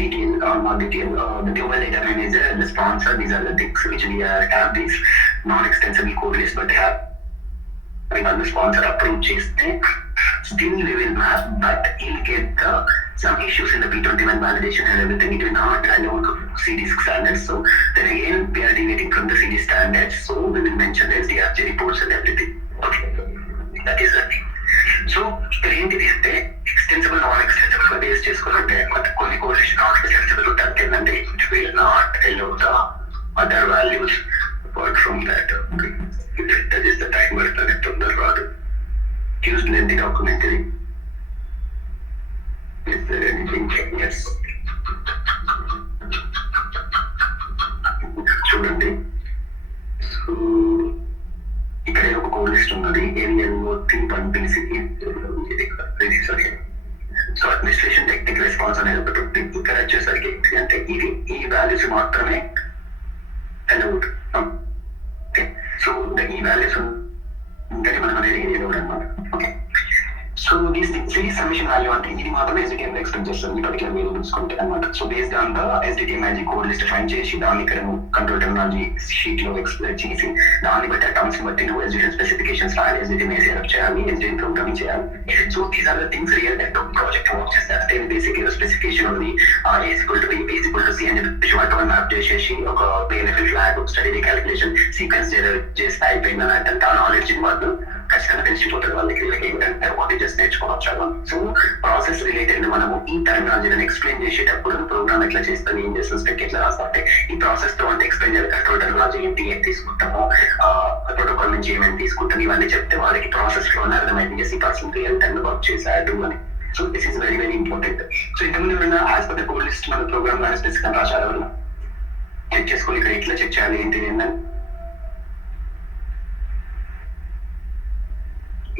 detail or not detail, the global data manager, the sponsor. These are the things which we have these non-extensible code list, but have the sponsor approaches. Still we will map, but he'll get some issues in the P21 validation and everything. It will not allow series standards. So then again, we are deviating from the series standards. So we will mention the SDRJ reports and everything. Okay, that is the thing. So ఇక్కడ ఏంటిది అంటే extensible non extensible base చేసుకున్నట్టే కొన్ని courses non extensible ఉంటాయి ఏంటంటే it will not allow the other values apart from that. lengthy documentary. Is there anything? Yes. చూడండి, so ఇక్కడ ఒక కోడ్ లిస్ట్ ఉన్నది. Aerial working publicity. So administration technique response అనేది ఒకటి ఉంది. ఇక్కడ వచ్చేసరికి అంటే ఇది ఈ వాల్యూస్ మాత్రమే అలౌడ్. ఓకే, సో ఈ వాల్యూస్ ఉంటేనే మనం అనేది అలౌడ్ అనమాట. Okay, so these series submission value అంటే ఇది మాత్రమే ఎస్డిటిఎం లో ఎక్స్పెక్ట్ చేస్తుంది పర్టికులర్ వేరియబుల్స్ కొంటే అనమాట. So based on the SDTM magic code list find చేసి దాన్ని ఇక్కడ కంట్రోల్ టెర్మినాలజీ షీట్ లో ఎక్స్ప్లెయిన్ చేసి దాన్ని బట్టి ఆ టర్మ్స్ బట్టి నువ్వు ఎస్డిటిఎం స్పెసిఫికేషన్స్ రాయాలి, ఎస్డిటిఎం ఏసీఆర్ చేయాలి, ఎస్డిటిఎం ప్రోగ్రామింగ్ చేయాలి. So these are the things real time project work చేస్తే బేసిక్ స్పెసిఫికేషన్ ఉంది. Equal to B equal to C అని చెప్పేసి వాటి మ్యాప్ చేసేసి ఒక PNFL flag study calculation sequence చేస్తే అయిపోయింది అని అంటే ఆ నాలెడ్జ్ వాళ్ళు ఖచ్చితంగా తెలిసిపోతుంది వాళ్ళకి. ఏంటంటే వాటి జస్ట్ నేర్చుకోవచ్చు. సో ప్రాసెస్ రిలేటెడ్ మనము ఈ టెర్మినాలజీని ఎక్స్ప్లెయిన్ చేసేటప్పుడు ప్రోగ్రామ్ ఎట్లా చేస్తాం, ఏం చేస్తాం, స్పెక్ ఎట్లా రాస్తాం అంటే ఈ ప్రాసెస్ తో అంటే ఎక్స్ప్లెయిన్ చేయాలి. కంట్రోల్ టెర్మినాలజీ ఏంటి, ఏం తీసుకుంటాము, ప్రోటోకాల్ నుంచి ఏమేమి తీసుకుంటాం, ఇవన్నీ చెప్తే వాళ్ళకి ప్రాసెస్ లో అర్థమైంది ఎస్ ఈ పర్సన్ రియల్ టైమ్ వర్క్ చేశాడు అని. So this is very very important. So ఇంతకుముందు ఎవరైనా as per the code list మన ప్రోగ్రామ్ కానీ స్పెసిఫిక్ రాశారు ఎవరైనా చెక్ చేసుకోవాలి. ఇక్కడ ఇట్లా చెక్ చేయాలి ఏంటి ఏంటని.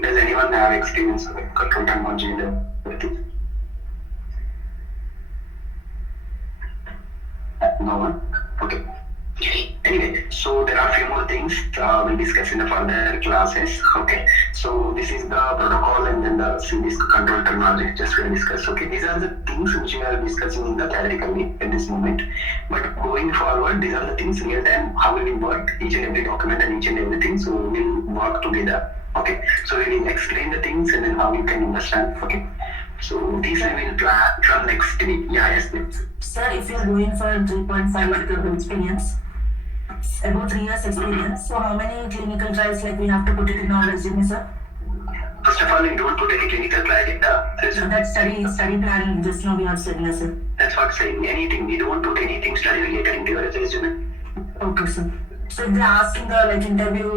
Does anyone have experience with control technology in the No one? Okay. Anyway, so there are a few more things we'll discuss in the further classes. Okay. So this is the protocol and then this control terminology just we'll discuss. Okay. These are the things which we are discussing in the theoretically at this moment. But going forward, these are the things real time, how we will work each and every document and each and everything. So we'll work together. Okay, so we will explain the things and then how you can understand. Okay, so these I will plan from next week. Yeah, yes, please. Sir, if you are going for 3.5 years of experience, about 3 years experience, so how many clinical trials like we have to put it in our resume, sir? First of all, you don't put any clinical trial in the resume. So that study plan just now we have said, yes, sir. That's what I'm saying. Anything, you don't put anything study related into your resume. Okay, sir. So if they ask in the interview,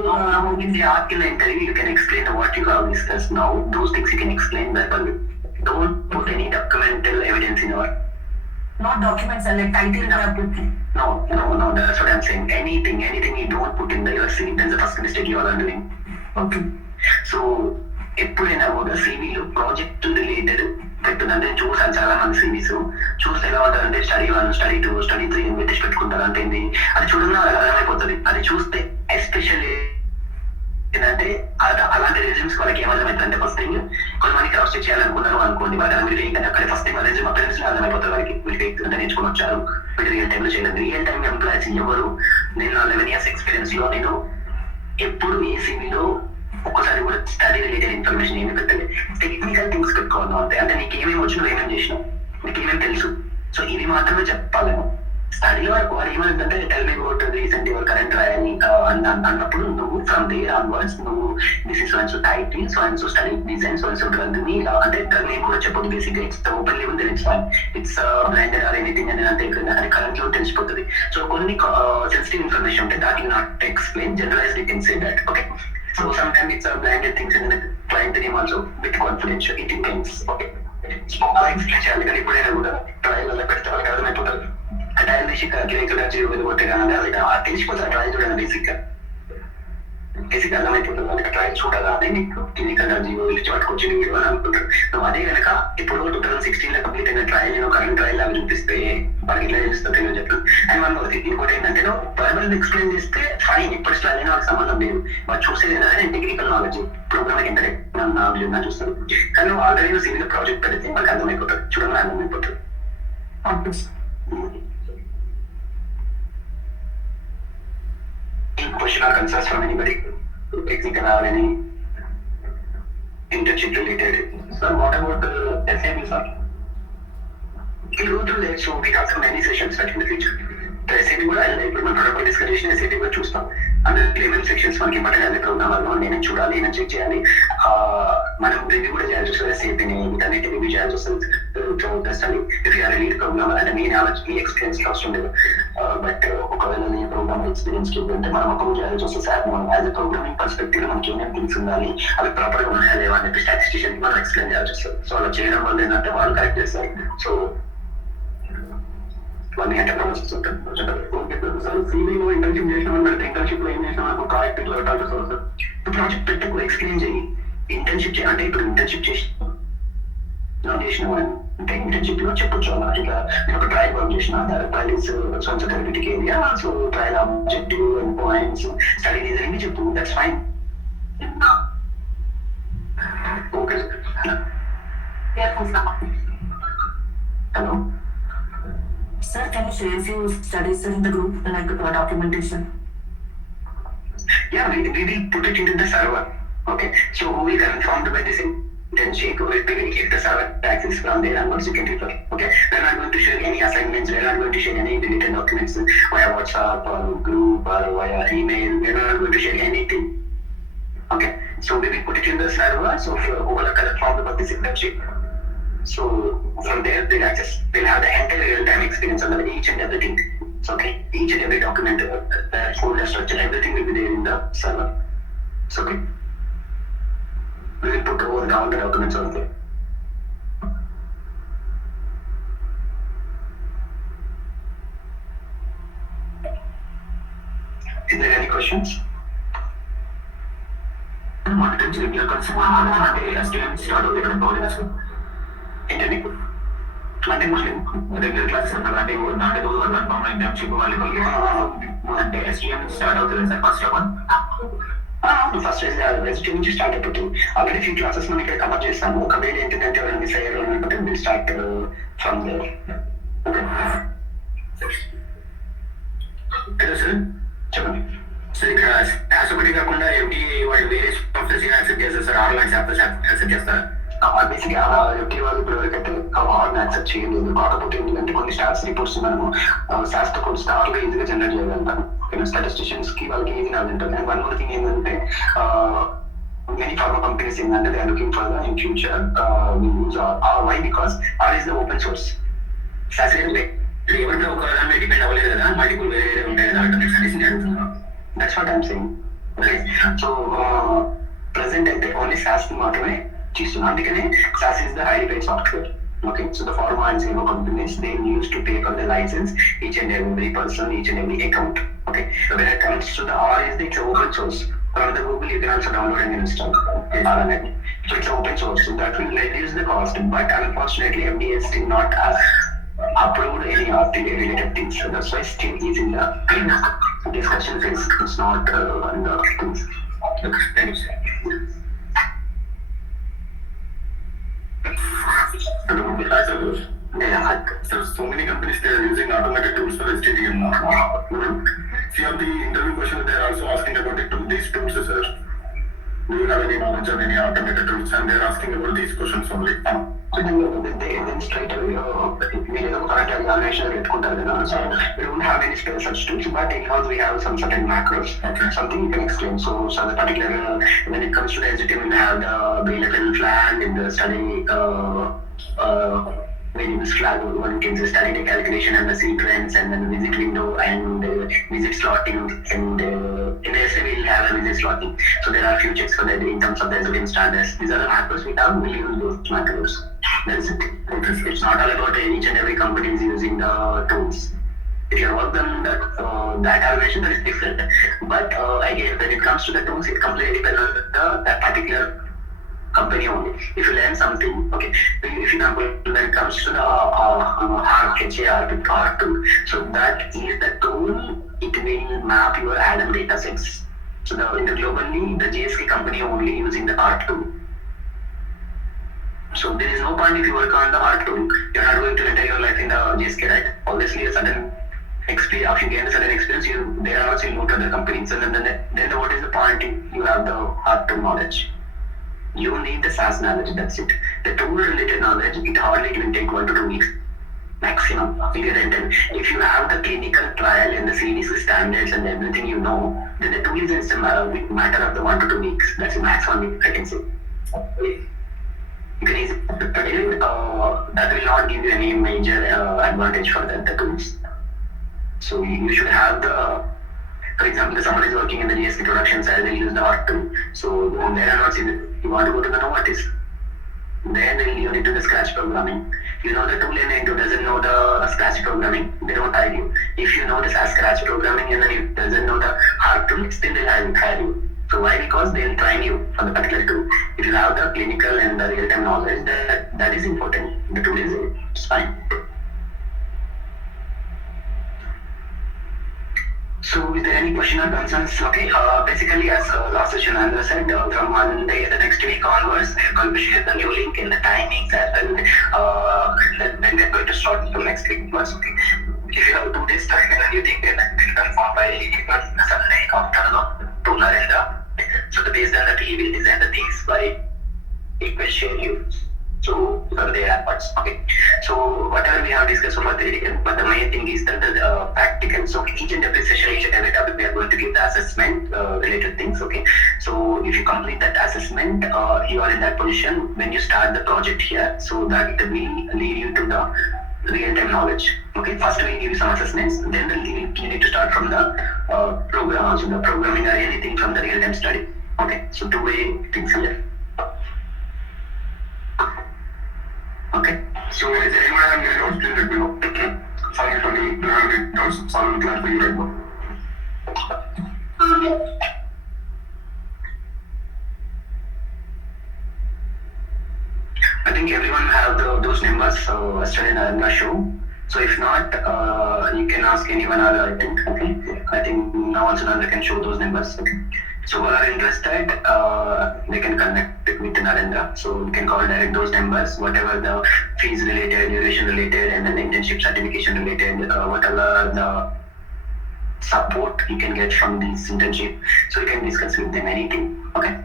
if they ask in the interview, you can explain what you have discussed now. Those things you can explain verbally. Don't put any documental evidence in your. Not documents, sir, like title you have put. No. That's what I'm saying. Anything you don't put in your CV. That's the first mistake you are doing. Okay. So, ఎప్పుడైనా కూడా సివిలో project related పెట్టుదంటే చూసాను చాలా మంది సిరీస్ చూస్తే ఎలా ఉంటారంటే స్టడీ 1, స్టడీ 2, స్టడీ 3 అని పెట్టేసి పెట్టుకుంటారు. అంటే అది చూడడం అర్థమైపోతుంది. అది చూస్తే ఎస్పెషల్లీ ఏంటంటే అలాంటి రెజ్యూమ్స్ వాళ్ళకి ఏమర్థమవుతుందంటే ఫస్ట్ థింగ్ కొంతమంది క్రాస్ చెక్ చేయాలనుకున్నారు అనుకోండి, వాళ్ళ మీరు ఏంటంటే అక్కడ ఫస్ట్ థింగ్ రెజ్యూమ్ అపరెన్స్ అర్థమైపోతుంది వాళ్ళకి. వీళ్ళకి అంటే నేర్చుకుని వచ్చారు, వీళ్ళు రియల్ టైంలో చేయలేదు. రియల్ టైం ఎంప్లాయీస్ ఎవరు? నేను నా 11 years ఎక్స్పీరియన్స్ లో నేను ఎప్పుడు ఏ సివిలో ఒక్కసారి కూడా స్టడీ రిలేటెడ్ ఇన్ఫర్మేషన్ ఏమి పెట్టలేదు. టెక్నికల్ థింగ్స్ పెట్టుకోవడం అంతే. అంటే నీకు ఏమేమి వచ్చినా ఏమేమి చేసినావు, నీకు ఏమేమి తెలుసు, సో ఇవి మాత్రమే చెప్పాలను. స్టడీలో వాడు ఏమైందంటే tell me about recent your current trial అన్నప్పుడు నువ్వు ఫ్రమ్ దేర్ ఆన్వర్డ్స్ నువ్వు this is so title so study design so drug ని ఇలా అంటే డ్రగ్ నేమ్ కూడా చెప్పదు. బేసిక్ గా ఇట్స్ ఓపెన్లీ ఉంది, ఇట్స్ బ్లైండెడ్ ఆర్ ఎనీథింగ్ అని అంటే అది కరెంట్ లో తెలిసిపోతుంది. సో కొన్ని సెన్సిటివ్ ఇన్ఫర్మేషన్ ఉంటాయి, that you not explain, generalize you can say that. Okay, so sometimes it's blinded things and the client name also with confidential it depends. Okay, explain చేయాలి కానీ ఎప్పుడైనా కూడా ట్రయల్ అలా పెడితే వాళ్ళకి అర్థమైపోతుంది. ఆ ట్రయల్ తీసి క్లినికల్ జీవో కొట్టే కానీ అది తెలిసిపోతుంది. ట్రయల్ చూడండి బేసిక్ అర్థమైపోతుంది వాళ్ళకి. ట్రయల్ చూడాలని నీకు క్లినికల్ జీవో వెళ్ళి పట్టుకొచ్చి వీడియో అని అనుకుంటారు. నువ్వు అదే కనుక ఇప్పుడు 2016 లో కంప్లీట్ అయిన ట్రయల్ కరెంట్ ట్రయల్ అవి చూపిస్తే వాళ్ళకి ఇట్లా చేస్తా తెలియదు చెప్తాను. అండ్ మనం ఇంకోటి ఏంటంటే నువ్వు బైబల్ ఎక్స్ప్లెయిన్ చేస్తే ఫైన్, ఇప్పుడు స్టైల్ వాళ్ళకి సంబంధం లేదు. వాళ్ళు చూసేది ఏంటంటే టెక్నికల్ నాలెడ్జ్, ప్రోగ్రామింగ్ ఇంటరెక్ట్ నాలెడ్జ్ ఉన్నా చూస్తారు. కానీ నువ్వు ఆల్రెడీ సివిల్ ప్రాజెక్ట్ పెడితే వాళ్ళకి అర్థమైపోతుంది, చూడడం అర్థమైపోతుంది. Question or concerns from anybody? Technical or any internship related? Sir, what about SAP, sir? We'll go through that. So we have some many sessions in the future. The SAP కూడా ఇప్పుడు మన product discussion SAP కూడా చూస్తాం. అందులో ఏమేమి సెక్షన్స్ మనకి ఇంపార్టెంట్ అనే ప్రోగ్రామర్లో నేను చూడాలి, నేను చెక్ చేయాలి, మనం రివ్యూ కూడా చేయాల్సి వస్తుంది. SAPని వీటన్నిటి రివ్యూ చేయాల్సి వస్తుంది. Study if you're lead programmer అంటే మీ ఎక్స్పీరియన్స్ అవసరం లేదు. బట్ ఒకవేళ నీ ప్రోగ్రామ్ ఎక్స్పీరియన్స్ అంటే మనం అప్రూవ్ చేయాల్సి వస్తే సార్ మనం యాజ్ ఎ ప్రోగ్రామింగ్ పర్స్పెక్టివ్ మనకి ఏమేమి థింగ్స్ ఉండాలి అవి ప్రాపర్ గా ఉన్నాయా లేవా అని చెప్పి స్టాటిస్టిషియన్ మనం ఎక్స్ప్లెయిన్ చేయాల్సి వస్తుంది. సో అలా చేయడం వల్ల ఏంటంటే వాళ్ళు కరెక్ట్ చేస్తారు. సో 1 గంట ప్రాసెస్ ఉంటుంది. సార్ సీవీలో ఇంటర్న్షిప్ చేసినామని పెడితే ఇంటర్న్షిప్ లో ఏం చేసినా ప్రాజెక్ట్ ఇట్లా పెట్టాల్సి వస్తుంది సార్. ఇప్పుడు ప్రాజెక్ట్ పెట్టకు ఎక్స్ప్లెయిన్ చేయి. ఇంటర్న్షిప్ అంటే ఇప్పుడు ఇంటర్న్షిప్ చేసినావు అంటే ఇంటర్న్షిప్ లో చెప్పొచ్చు అలా ఇట్లా నేను ఒక ట్రయల్ వర్క్ చేసిన trial is zones therapeutic area. So trial objective endpoints study reasoning చెప్పు. That's fine. Okay hello Sir, can you share few studies in the group, like documentation? Yeah, we will put it into the server. Okay, so who will confirmed by this internship, we will give the server access from there onwards you can refer. Okay, we are not going to share any assignments, we are not going to share any deleted documents via WhatsApp or group or via email. We are not going to share anything. Okay, so we will put it in the server. So who will confirm about this internship, so from there they'll access, they'll have the entire real-time experience on each and everything. So, okay, each and every document, folder structure, everything will be there in the server. So, okay, we will put all the documents on there. Is there any questions? Potentially, we are concerned students start out their college. ఏంటండి అంటే ముస్లిం regular classes అంటే నాటే రోజు confirm internship వాళ్ళకి అంటే STM start అవుతుంది sir first of all. First ST నుంచి స్టార్ట్ అయిపోతుంది. ఆల్రెడీ ఫ్యూ క్లాసెస్ మనం ఇక్కడ కవర్ చేస్తాము. ఒకవేళ ఏంటంటే ఎవరైనా మిస్ అయ్యారు అనుకుంటే will start from there. Hello sir చెప్పండి సార్. ఇక్కడ యాక్సెప్ట్ కాకుండా ఎంబీఏ వాళ్ళు వేరే సాఫ్ట్వేర్స్ యాక్సెప్ట్ చేస్తారు సార్. ఆన్లైన్ సాఫ్ట్వేర్స్ యాక్సెప్ట్ చేస్తారు. బేసిక్ ఎఫ్టీ వాళ్ళు ఇప్పుడు వరకైతే అవార్డ్ యాక్సెప్ట్ చేయలేదు. కాకపోతే ఏంటంటే కొన్ని స్టాట్స్ రిపోర్ట్స్ మనము స్టాట్స్ తో కొన్ని స్టార్లు ఈజీగా జనరేట్ చేయగలుగుతాం. స్టాటిస్టిషియన్స్ కి వాళ్ళకి ఈజీ నాలెడ్జ్ ఉంటుంది. అండ్ వన్ మోర్ థింగ్ ఏంటంటే many pharma companies in that they are looking for in future we use R. Why? Because R is the open source. ఎవరికి ఒక దాని డిపెండ్ అవ్వలేదు కదా, మల్టిపుల్ వేరే ఉంటాయి కదా alternates. That's what I'm saying. Okay, so present అయితే ఓన్లీ SaaS మాత్రమే చేస్తున్నాం. అందుకనే SaaS is the highly paid software. Okay, so the pharma and CMO companies, they used to pay for the license each and every person, each and every account. Okay, so when it comes to the R, is it's open source. From the Google, you can also download and install RNet. So it's open source, so that will reduce the cost. But unfortunately, FDA still not approved any RTA related things. So that's why still is in the discussion phase. It's not in the things. Okay, thank you, sir. Yeah. So, so many companies they are using automated tools for STDM now. See on the interview question they are also asking about these tools, sir. Do you have any knowledge of any automated tools? And they are asking about these questions only. So then straight away, we have current evaluation rate. So we don't have any special such tools, but in-house we have some certain macros. Okay. Something you can explain. So the particular when it comes to the SDT, we have the B-level flag in the study. Variables flag, one can say study the calculation and the sequence and then visit window and visit slotting and in the essay we'll have a visit slotting. So there are few checks for that in terms of the SDM standards. These are the macros we have, we'll use those macros. That's it. It's not all about each and every company is using the tools. If you work on that evaluation, that is different. But again, when it comes to the tools, it completely depends on that particular company only. If you learn something, okay, if you example when it comes to the HAR tool, so that is the tool, it will map your Adam data sets. So in the globally, the JSK company only using the ARC tool. So there is no point if you work on the ARC tool, you're not going to enter your life in the JSK, right? Obviously a sudden experience, after you gain a certain experience, they are not saying no to other companies. And then what is the point if you have the ARC tool knowledge? You need the SaaS knowledge, that's it. The tool related knowledge, it hardly will take 1 to 2 weeks maximum. If you have the clinical trial and the CDC standards and everything you know, then the tool is just a matter of the 1 to 2 weeks. That's the max 1 week I can say. You can easily, that will not give you any major advantage for the tools. So you should have the, for example, if someone is working in the GSK production side, they'll use the art tool. So when they are not seeing it, you want to go to the novice. Then you need to the scratch programming. You know the tool and into doesn't know the scratch programming, they don't hire you. If you know the scratch programming and then you doesn't know the hard tool, still they'll hire you. So why? Because they'll train you for the particular tool. If you have the clinical and the real-time knowledge, that is important. The tool is fine. So is there any question or concerns? Okay, basically as last session Andrea said, from Monday, the next week onwards, they're going to share the new link and the timings as well. Then they're going to start from next week onwards. Okay. If you have 2 days time and you think that will confirm by Sunday afternoon to Narendra, so based on that he will design the things by he will share you. So for their efforts. Okay. So whatever we have discussed over theoretical, but the main thing is that the practical. So each and every session, each and every topic, we are going to give the assessment related things. Okay. So if you complete that assessment, you are in that position when you start the project here. So that will lead you to the real-time knowledge. Okay. First we give you some assessments, then you need to start from the program, so the programming or anything from the real-time study. Okay. So 2-way things here. Okay. So is there anyone having any doubts? Please let me know. Okay. Sorry if you don't have any doubts. So I will clarify you right now. I think everyone have those numbers yesterday in the show. So if not, you can ask anyone other, I think. Okay. I think now also another can show those numbers. Okay. So who are interested, they can connect with Narendra. So you can call direct those numbers, whatever the fees related, duration related, and then internship certification related, whatever the support you can get from this internship. So you can discuss with them anything. Okay.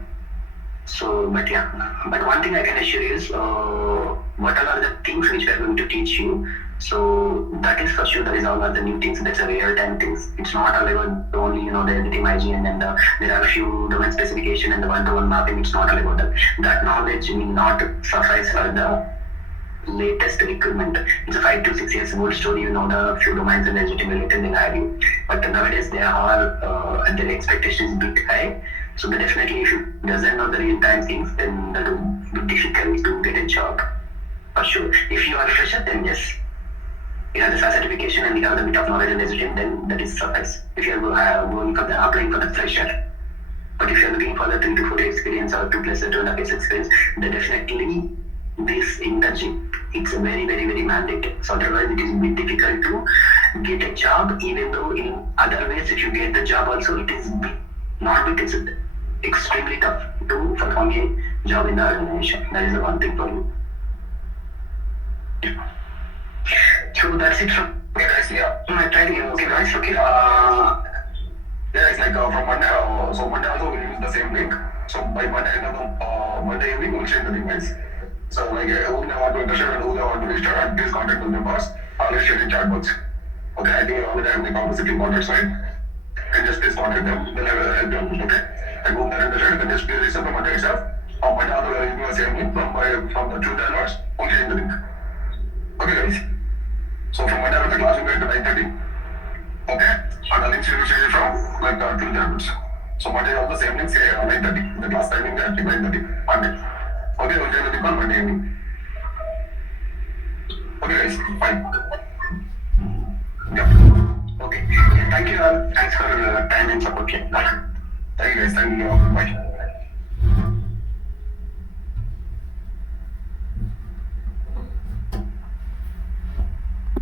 So, but one thing I can assure you is, what are the things which we are going to teach you. So that is for sure. That is all of the new things. That's a real-time things. It's not all about only the editing hygiene and there are a few domain specification and the one-to-one mapping. It's not all about that. That knowledge will not suffice for the latest requirement. It's a 5 to 6 years old story. The few domains and editing related in hiring. But nowadays they are and their expectation is bit high. So they definitely, if you doesn't know the real-time things, then that will be difficult to get a job. For sure. If you are a fresher, then yes. You have the certification and you have the bit of knowledge and resume, then that is suffice. If you are going for the applying for the fresher, but if you are looking for the 3 to 4 years experience or 2 plus 2.5 years experience, then definitely this internship, it's a very, very, very mandated. So otherwise it is a bit difficult to get a job, even though in other ways if you get the job also, it is it's extremely tough to perform a job in the organization. That is the one thing for you. So that's it from Okay, guys. Yeah. my training. Okay, guys. Okay. Yeah, it's like from Monday. So Monday also we'll use the same link. So by Monday evening we'll share the link, guys. So like who they want to enter and who they want to register, please contact with the boss. I'll share in chat box. Okay, I think we have the compositing contacts, right? And just please contact them. They'll help you. Okay. And who they're interested, then just please register from Monday itself. On Monday also we'll use the same link from the Tuesday onwards. We'll share the link. Okay, guys. So from Monday the class will get to 9:30. Okay? And the links will be changed from like Tuesday onwards. So Monday also the same link, say 9:30. The class timing at 9:30. Monday. Okay, we'll change the link on Monday evening. Okay, guys. Fine. Yeah. Okay. Thank you. Thanks for your time and support. Thank you, guys. Thank you. Bye.